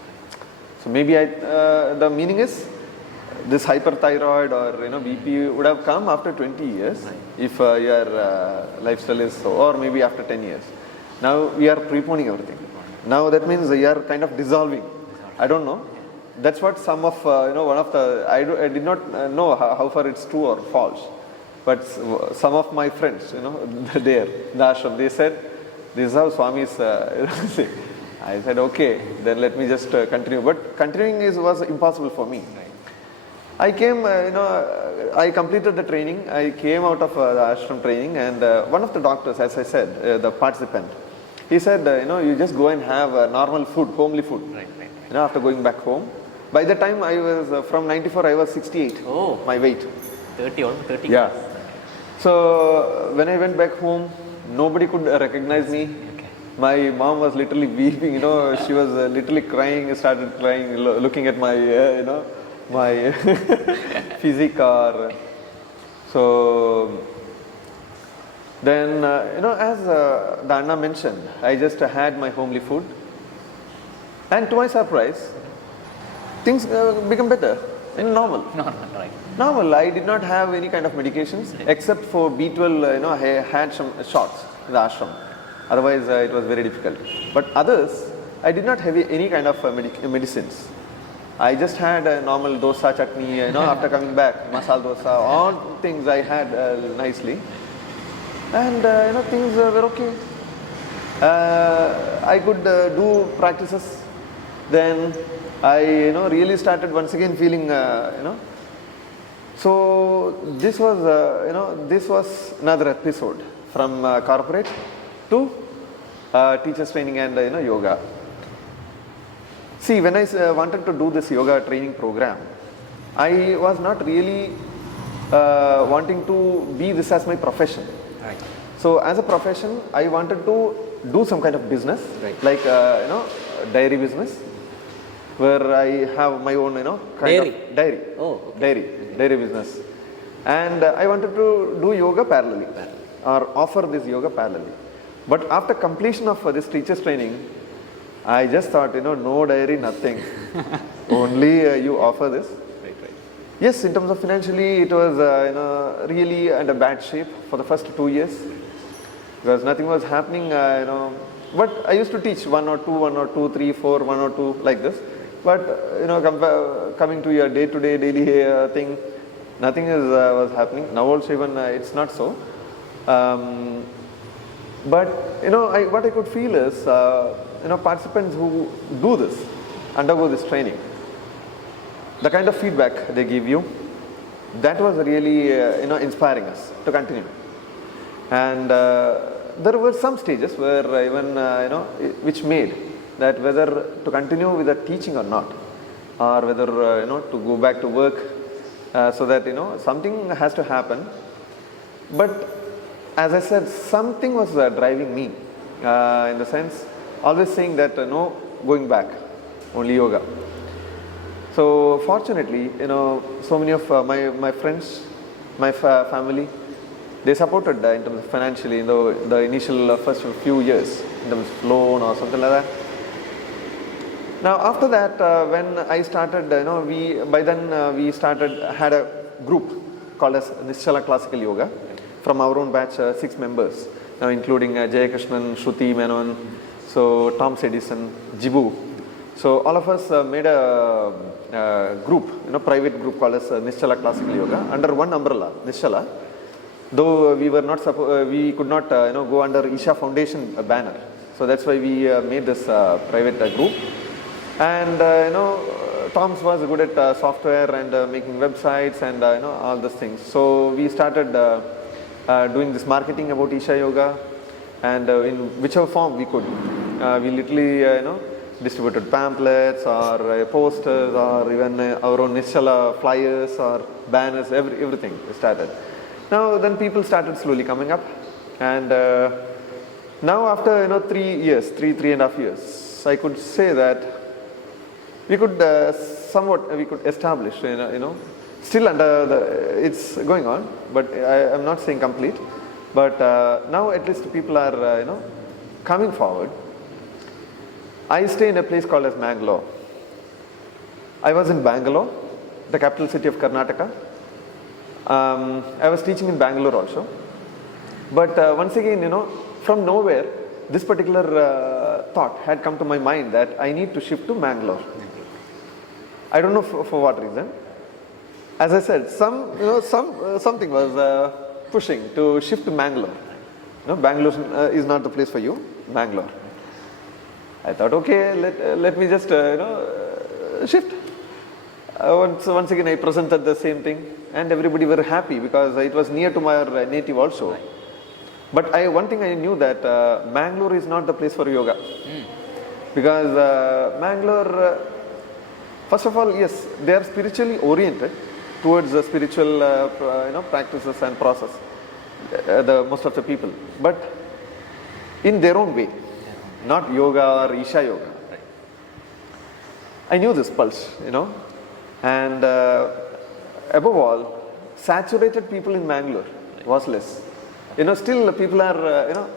So maybe the meaning is this hyperthyroid or BP would have come after 20 years, right. If your lifestyle is so, or maybe after 10 years. Now we are preponing everything. Now that means you are kind of dissolving. I don't know. That's what some of, one of the, I did not know how far it's true or false. But some of my friends, there, the ashram, they said, this is how Swami's say. I said, okay, then let me just continue. But continuing was impossible for me. Right. I came, I completed the training. I came out of the ashram training, and one of the doctors, as I said, the participant, he said, you just go and have normal food, homely food. Right. After going back home. By the time I was, from 94, I was 68, my weight. 30. Yeah. So when I went back home, nobody could recognize me. Okay. My mom was literally weeping, she was literally crying, started crying, looking at my, my physique. So then, as the Anna mentioned, I just had my homely food. And to my surprise, things become better, normal. Right. Normal. I did not have any kind of medications, except for B12, I had some shots in the ashram. Otherwise, it was very difficult. But others, I did not have any kind of medicines. I just had a normal dosa chutney, after coming back, masala dosa, all things I had nicely. And, things were okay. I could do practices. Then I, really started once again feeling, So this was, this was another episode from corporate to teachers training and, yoga. See, when I wanted to do this yoga training program, I was not really wanting to be this as my profession. Right. So as a profession, I wanted to do some kind of business, right. Like, dairy business, where I have my own, Dairy? Dairy. Oh, okay. Dairy business. And I wanted to do yoga parallelly, or offer this yoga parallelly. But after completion of this teacher's training, I just thought, no dairy, nothing. Only you offer this. Right. Yes, in terms of financially, it was, really under bad shape for the first 2 years. Because nothing was happening, But I used to teach 1 or 2, 3, 4, 1 or 2, like this. But coming to your day-to-day, daily thing, nothing was happening. Now also even it's not so. But what I could feel is participants who do this, undergo this training, the kind of feedback they give you, that was really inspiring us to continue. And there were some stages where even which made that whether to continue with the teaching or not, or whether to go back to work, so that something has to happen. But as I said, something was driving me, in the sense, always saying that no going back, only yoga. So fortunately, so many of my friends, my family, they supported in terms of financially in the initial first few years, in terms of loan or something like that. Now after that, when I started, we had a group called as Nishchala Classical Yoga from our own batch, 6 members, now including Jayakrishnan, Shruti Menon, so Tom Sedison, Jibu. So all of us made a group, private group called as Nishchala Classical Yoga under one umbrella, Nishchala. Though we were not we could not go under Isha Foundation banner, so that's why we made this private group. And Tom's was good at software and making websites and all those things. So we started doing this marketing about Isha Yoga, and in whichever form we could, we literally distributed pamphlets or posters or even our own Nishchala flyers or banners, everything started. Now then people started slowly coming up, and now after 3 and a half years, I could say that we could establish, still it's going on, but I am not saying complete, but now at least people are coming forward. I stay in a place called as Mangalore. I was in Bangalore, the capital city of Karnataka. I was teaching in Bangalore also, but once again, from nowhere, this particular thought had come to my mind that I need to shift to Mangalore. I don't know for what reason. As I said, something was pushing to shift to Mangalore. Bangalore is not the place for you. Mangalore. I thought, okay, let me just shift. Once again, I presented the same thing, and everybody were happy because it was near to my native also. But one thing I knew that Mangalore is not the place for yoga, because Mangalore. First of all, yes, they are spiritually oriented towards the spiritual practices and process, most of the people, but in their own way, not yoga or Isha Yoga. I knew this pulse, and above all, saturated people in Mangalore was less. Still people are,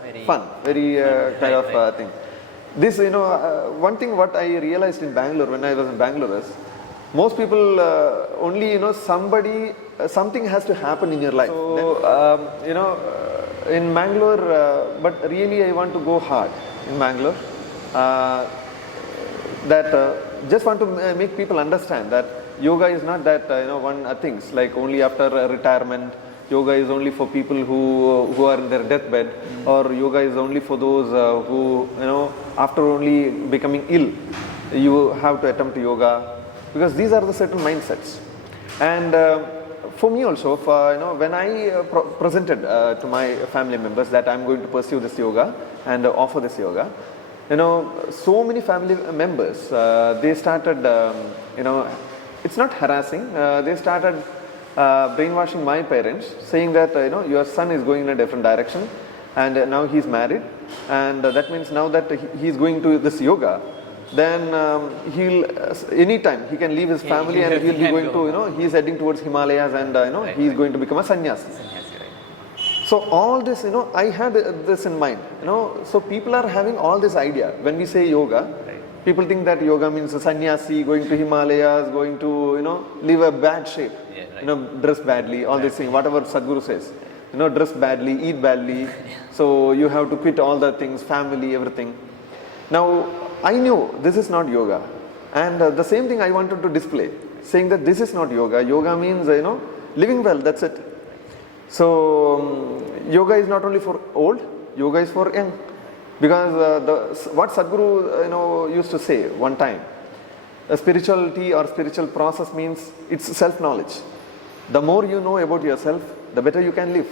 Very fun, very kind of thing. This, one thing what I realized in Bangalore when I was in Bangalore is, most people only, something has to happen in your life. So, in Mangalore, but really I want to go hard in Mangalore. Just want to make people understand that yoga is not that, one things like only after retirement. Yoga is only for people who are in their deathbed, or yoga is only for those who, after only becoming ill, you have to attempt yoga, because these are the certain mindsets. And for me also, when I presented to my family members that I'm going to pursue this yoga and offer this yoga, so many family members, they started, it's not harassing, they started brainwashing my parents, saying that your son is going in a different direction, and now he's married, and that means now that he's going to this yoga, then he'll anytime he can leave his family and he'll be going to he's heading towards Himalayas, and he's going to become a sannyasi. So all this, I had this in mind, so people are having all this idea. When we say yoga, people think that yoga means a sannyasi going to Himalayas, going to live a bad shape, dress badly, all these things, whatever Sadhguru says, dress badly, eat badly, so you have to quit all the things, family, everything. Now I knew this is not yoga. And the same thing I wanted to display, saying that this is not yoga. Yoga means, living well, that's it. So, yoga is not only for old, yoga is for young. Because what Sadhguru, used to say one time, spirituality or spiritual process means it's self-knowledge. The more you know about yourself, the better you can live.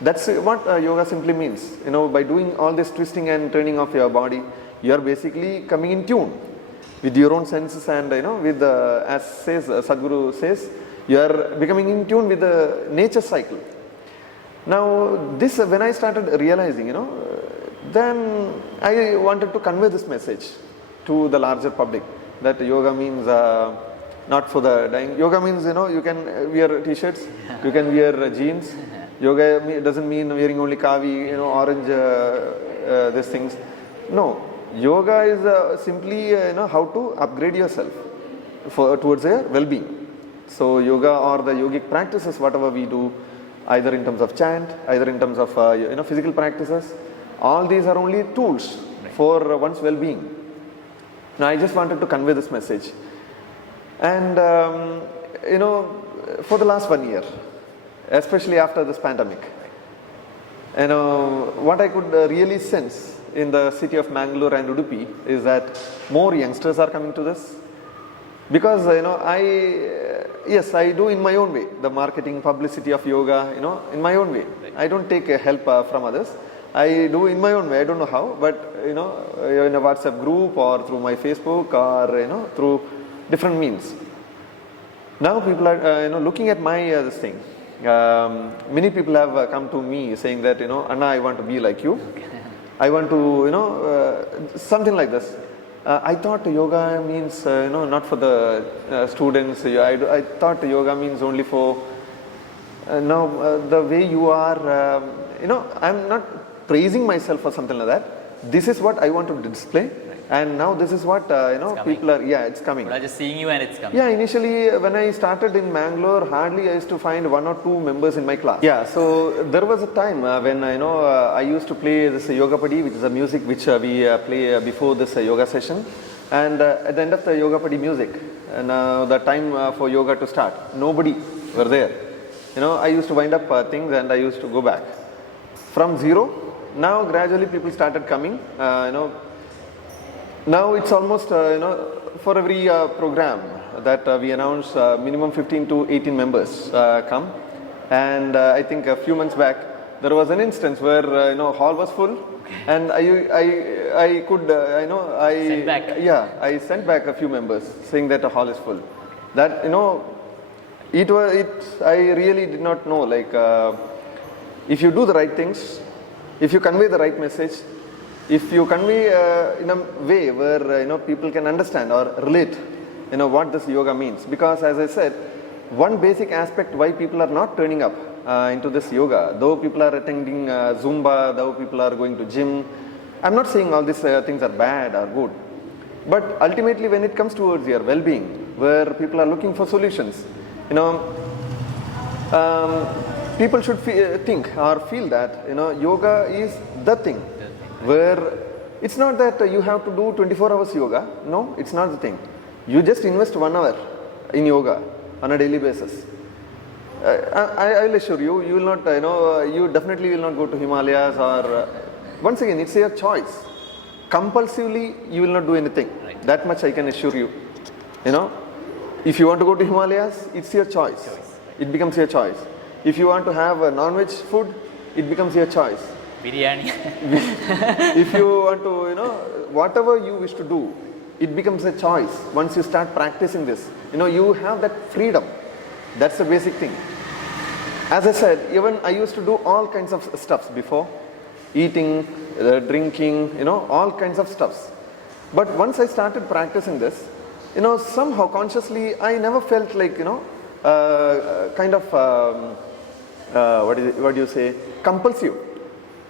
That's what yoga simply means. By doing all this twisting and turning of your body, you are basically coming in tune with your own senses and, with the, as says Sadhguru says, you are becoming in tune with the nature cycle. Now, this, when I started realizing, then I wanted to convey this message to the larger public that yoga means not for the dying. Yoga means, you can wear t-shirts, you can wear jeans. Yoga doesn't mean wearing only kavi, orange, these things. No, yoga is simply, how to upgrade yourself towards a well-being. So, yoga or the yogic practices, whatever we do, either in terms of chant, either in terms of, physical practices, all these are only tools for one's well-being. Now, I just wanted to convey this message. And, for the last 1 year, especially after this pandemic, what I could really sense in the city of Mangalore and Udupi is that more youngsters are coming to this. Because, I do in my own way, the marketing, publicity of yoga, in my own way. I don't take help from others. I do in my own way, I don't know how, but, in a WhatsApp group or through my Facebook or, through different means. Now people are, looking at my this thing. Many people have come to me saying that, Anna, I want to be like you. I want to, something like this. I thought yoga means, not for the students. I thought yoga means only for, now the way you are, I'm not praising myself or something like that. This is what I want to display. And now this is what, people are, it's coming. People are just seeing you and it's coming. Yeah, initially when I started in Mangalore, hardly I used to find 1 or 2 members in my class. Yeah, so there was a time when, I used to play this yoga padi, which is a music which we play before this yoga session. And at the end of the yoga padi music, and the time for yoga to start, nobody were there. I used to wind up things and I used to go back. From zero, now gradually people started coming, Now it's almost, for every program that we announce, minimum 15 to 18 members come. And I think a few months back, there was an instance where, hall was full. And I could, Send back. Yeah, I sent back a few members saying that the hall is full. That, I really did not know, like, if you do the right things, if you convey the right message, if you convey in a way where people can understand or relate what this yoga means, because as I said, one basic aspect why people are not turning up into this yoga, though people are attending Zumba, though people are going to gym, I'm not saying all these things are bad or good, but ultimately when it comes towards your well-being, where people are looking for solutions, people should think or feel that yoga is the thing. Where it's not that you have to do 24 hours yoga. No, it's not the thing. You just invest 1 hour in yoga on a daily basis. I'll assure you, you will not, you definitely will not go to Himalayas or, once again, it's your choice. Compulsively, you will not do anything. Right. That much I can assure you. If you want to go to Himalayas, it's your choice. It becomes your choice. If you want to have a non-veg food, it becomes your choice. Biryani. If you want to, whatever you wish to do, it becomes a choice. Once you start practicing this, you have that freedom. That's the basic thing. As I said, even I used to do all kinds of stuffs before. Eating, drinking, all kinds of stuffs. But once I started practicing this, somehow consciously, I never felt like, kind of, what do you say, compulsive.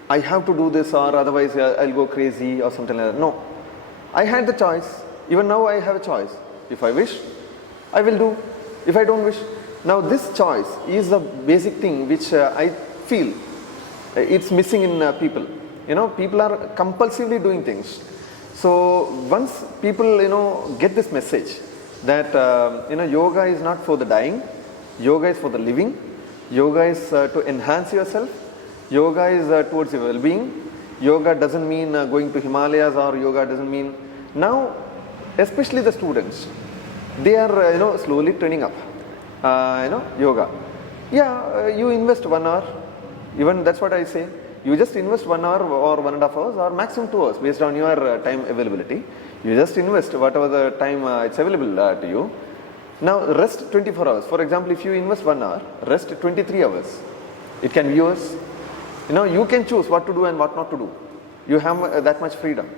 I have to do this or otherwise I'll go crazy or something like that. No. I had the choice. Even now I have a choice. If I wish, I will do. If I don't wish. Now this choice is the basic thing which I feel it's missing in people. People are compulsively doing things. So once people, get this message that, yoga is not for the dying, yoga is for the living, yoga is to enhance yourself, yoga is towards your well-being, yoga doesn't mean going to Himalayas, or yoga doesn't mean, now especially the students, they are slowly turning up, yoga. Yeah, you invest 1 hour, even that's what I say. You just invest 1 hour or 1.5 hours or maximum 2 hours based on your time availability. You just invest whatever the time it's available to you. Now rest 24 hours. For example, if you invest 1 hour, rest 23 hours. It can be yours. You can choose what to do and what not to do. You have that much freedom.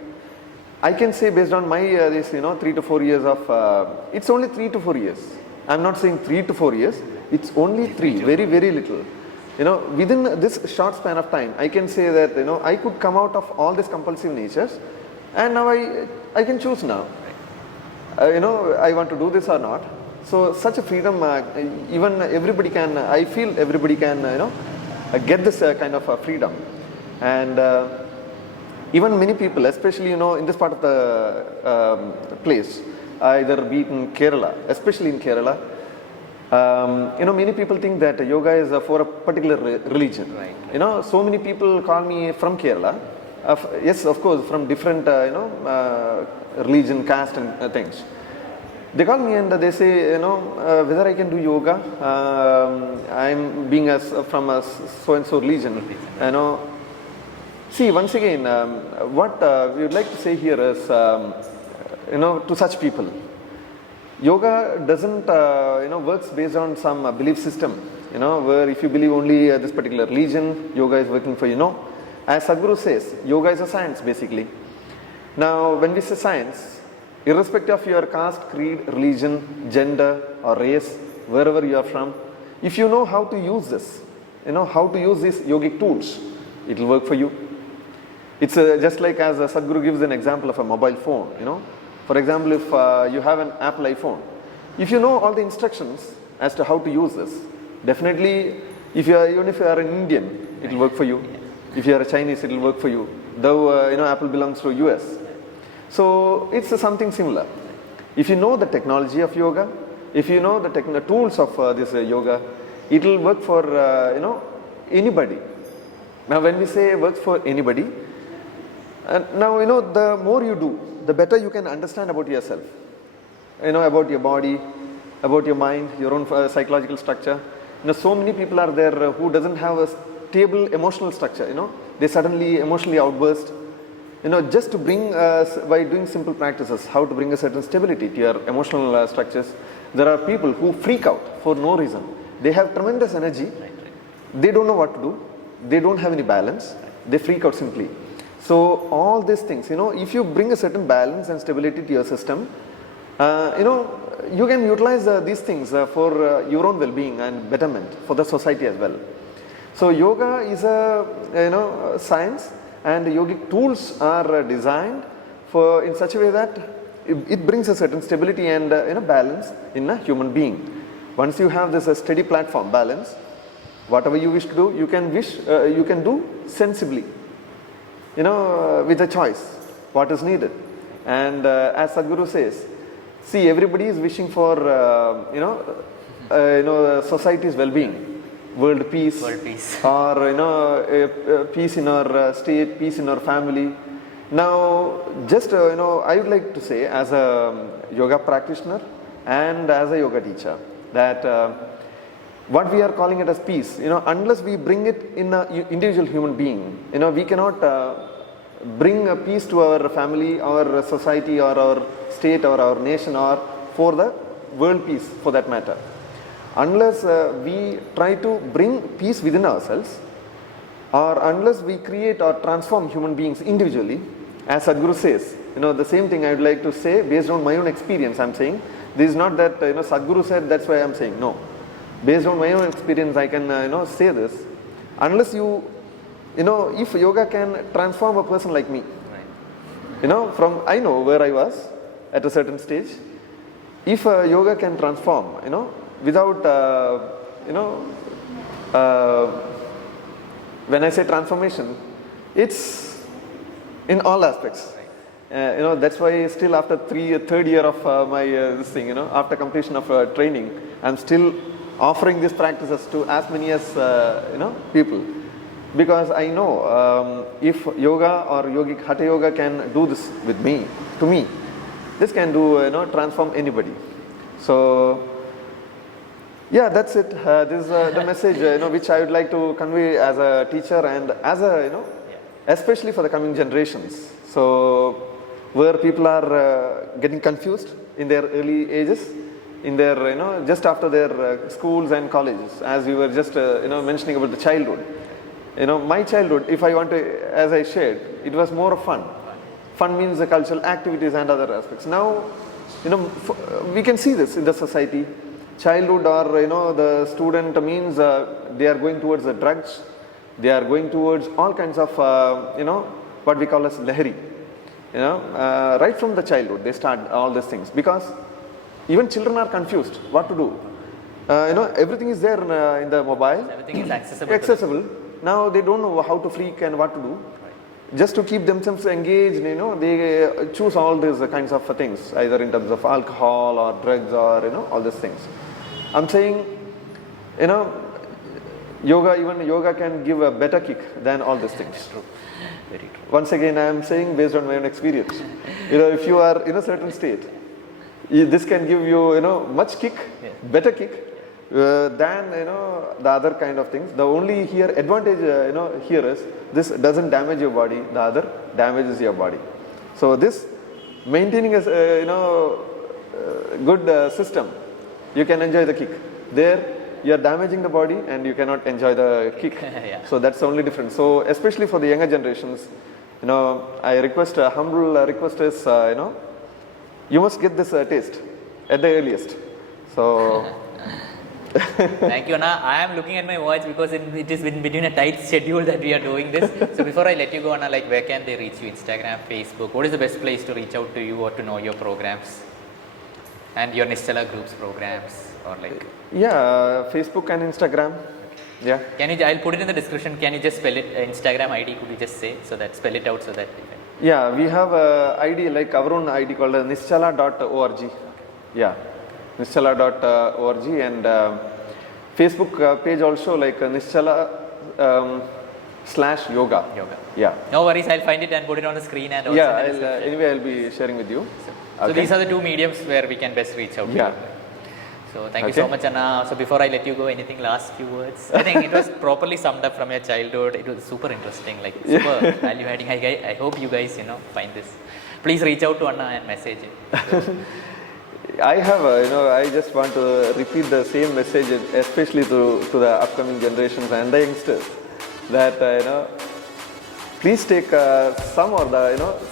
I can say based on my this 3 to 4 years of it's only 3 to 4 years. I'm not saying 3 to 4 years. It's only 3, very, very little. Within this short span of time, I can say that, I could come out of all these compulsive natures, and now I can choose now. I want to do this or not. So such a freedom, even everybody can, I feel everybody can, get this kind of freedom. And even many people, especially, in this part of the place, either be it in Kerala, especially in Kerala, many people think that yoga is for a particular religion. Right. So many people call me from Kerala. Yes, of course, from different, religion, caste and things. They call me and they say, whether I can do yoga. I'm being from a so-and-so religion. See, once again, what we would like to say here is, to such people, yoga doesn't, works based on some belief system, where if you believe only this particular religion, yoga is working for you. No. As Sadhguru says, yoga is a science basically. Now, when we say science, irrespective of your caste, creed, religion, gender or race, wherever you are from, if you know how to use this, how to use these yogic tools, it will work for you. It's just like as Sadhguru gives an example of a mobile phone, For example, if you have an Apple iPhone, if you know all the instructions as to how to use this, definitely, even if you are an Indian, it will work for you. If you are a Chinese, it will work for you. Though, Apple belongs to US. So, it's something similar. If you know the technology of yoga, if you know the tools of this yoga, it will work for, anybody. Now, when we say works for anybody, now, the more you do, the better you can understand about yourself, about your body, about your mind, your own psychological structure. So many people are there who doesn't have a stable emotional structure, they suddenly emotionally outburst, just to bring, by doing simple practices, how to bring a certain stability to your emotional structures. There are people who freak out for no reason. They have tremendous energy. They don't know what to do. They don't have any balance. They freak out simply. So all these things, if you bring a certain balance and stability to your system, you can utilize these things for your own well-being and betterment for the society as well. So yoga is a science, and yogic tools are designed for in such a way that it brings a certain stability and balance in a human being. Once you have this steady platform balance, whatever you wish to do, you can do sensibly. With a choice, what is needed. And as Sadhguru says, see, everybody is wishing for, society's well-being, world peace, or, peace in our state, peace in our family. Now, just, I would like to say as a yoga practitioner and as a yoga teacher that what we are calling it as peace, unless we bring it in an individual human being, we cannot bring a peace to our family, our society, or our state, or our nation, or for the world peace for that matter. Unless we try to bring peace within ourselves, or unless we create or transform human beings individually, as Sadhguru says, the same thing I would like to say based on my own experience. I'm saying this is not that Sadhguru said, that's why I'm saying. No, based on my own experience, I can say this. Unless if yoga can transform a person like me, from I know where I was at a certain stage. If yoga can transform, without when I say transformation, it's in all aspects. That's why still after third year of my this thing, after completion of training, I'm still offering these practices to as many as people, because I know if yoga or yogic hatha yoga can do this with me, to me, this can do transform anybody. So yeah, that's it. This is the message which I would like to convey as a teacher and as a especially for the coming generations. So where people are getting confused in their early ages, in their just after their schools and colleges, as we were just mentioning about the childhood. My childhood, if I want to, as I shared, it was more of fun. Fun means the cultural activities and other aspects. Now, we can see this in the society. Childhood or the student means they are going towards the drugs. They are going towards all kinds of what we call as lahari. Right from the childhood they start all these things, because even children are confused what to do. Everything is there in the mobile. Everything is accessible. Now they don't know how to freak and what to do. Just to keep themselves engaged, they choose all these kinds of things, either in terms of alcohol or drugs or all these things. I'm saying, yoga can give a better kick than all these things. True. Very true. Once again, I am saying based on my own experience. If you are in a certain state, this can give you much kick, better kick than the other kind of things. The only here advantage here is this doesn't damage your body, the other damages your body. So this maintaining a good system, you can enjoy the kick. There you are damaging the body and you cannot enjoy the kick. So that's the only difference. So especially for the younger generations, I request, a humble request is you must get this taste at the earliest. So Thank you, Anna. I am looking at my watch because it is in between a tight schedule that we are doing this. So before I let you go, Anna, where can they reach you? Instagram, Facebook? What is the best place to reach out to you or to know your programs and your Nishchala groups programs or Facebook and Instagram. Yeah. I'll put it in the description. Can you just spell it? Instagram ID? Could you just say so that spell it out so that? Yeah, we have a ID our own ID called nishchala.org. Yeah. Nishchala.org and Facebook page also Nishchala /yoga. Yeah. No worries, I'll find it and put it on the screen and also anyway I'll be sharing with you. So these are the two mediums where we can best reach out to you. So thank you so much, Anna. So before I let you go, anything last few words? I think it was properly summed up from your childhood. It was super interesting, super value adding. I hope you guys find this. Please reach out to Anna and message him. So, I have, I just want to repeat the same message, especially to the upcoming generations and the youngsters, that, please take some or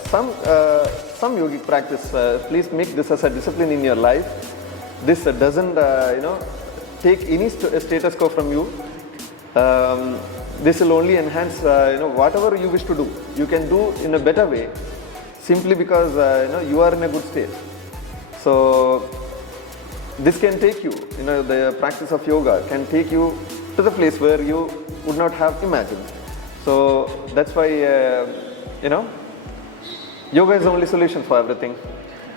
some yogic practice. Please make this as a discipline in your life. This doesn't, take any status quo from you. This will only enhance, whatever you wish to do. You can do in a better way, simply because, you are in a good state. So this can take you, the practice of yoga can take you to the place where you would not have imagined. So that's why, yoga is the only solution for everything.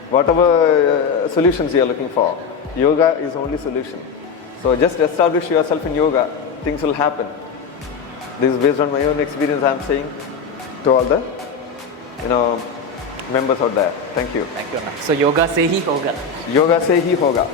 Whatever solutions you are looking for, yoga is the only solution. So just establish yourself in yoga, things will happen. This is based on my own experience, I am saying to all the, members out there. Thank you. Thank you, Anna. So yoga se hi hoga. Yoga se hi hoga.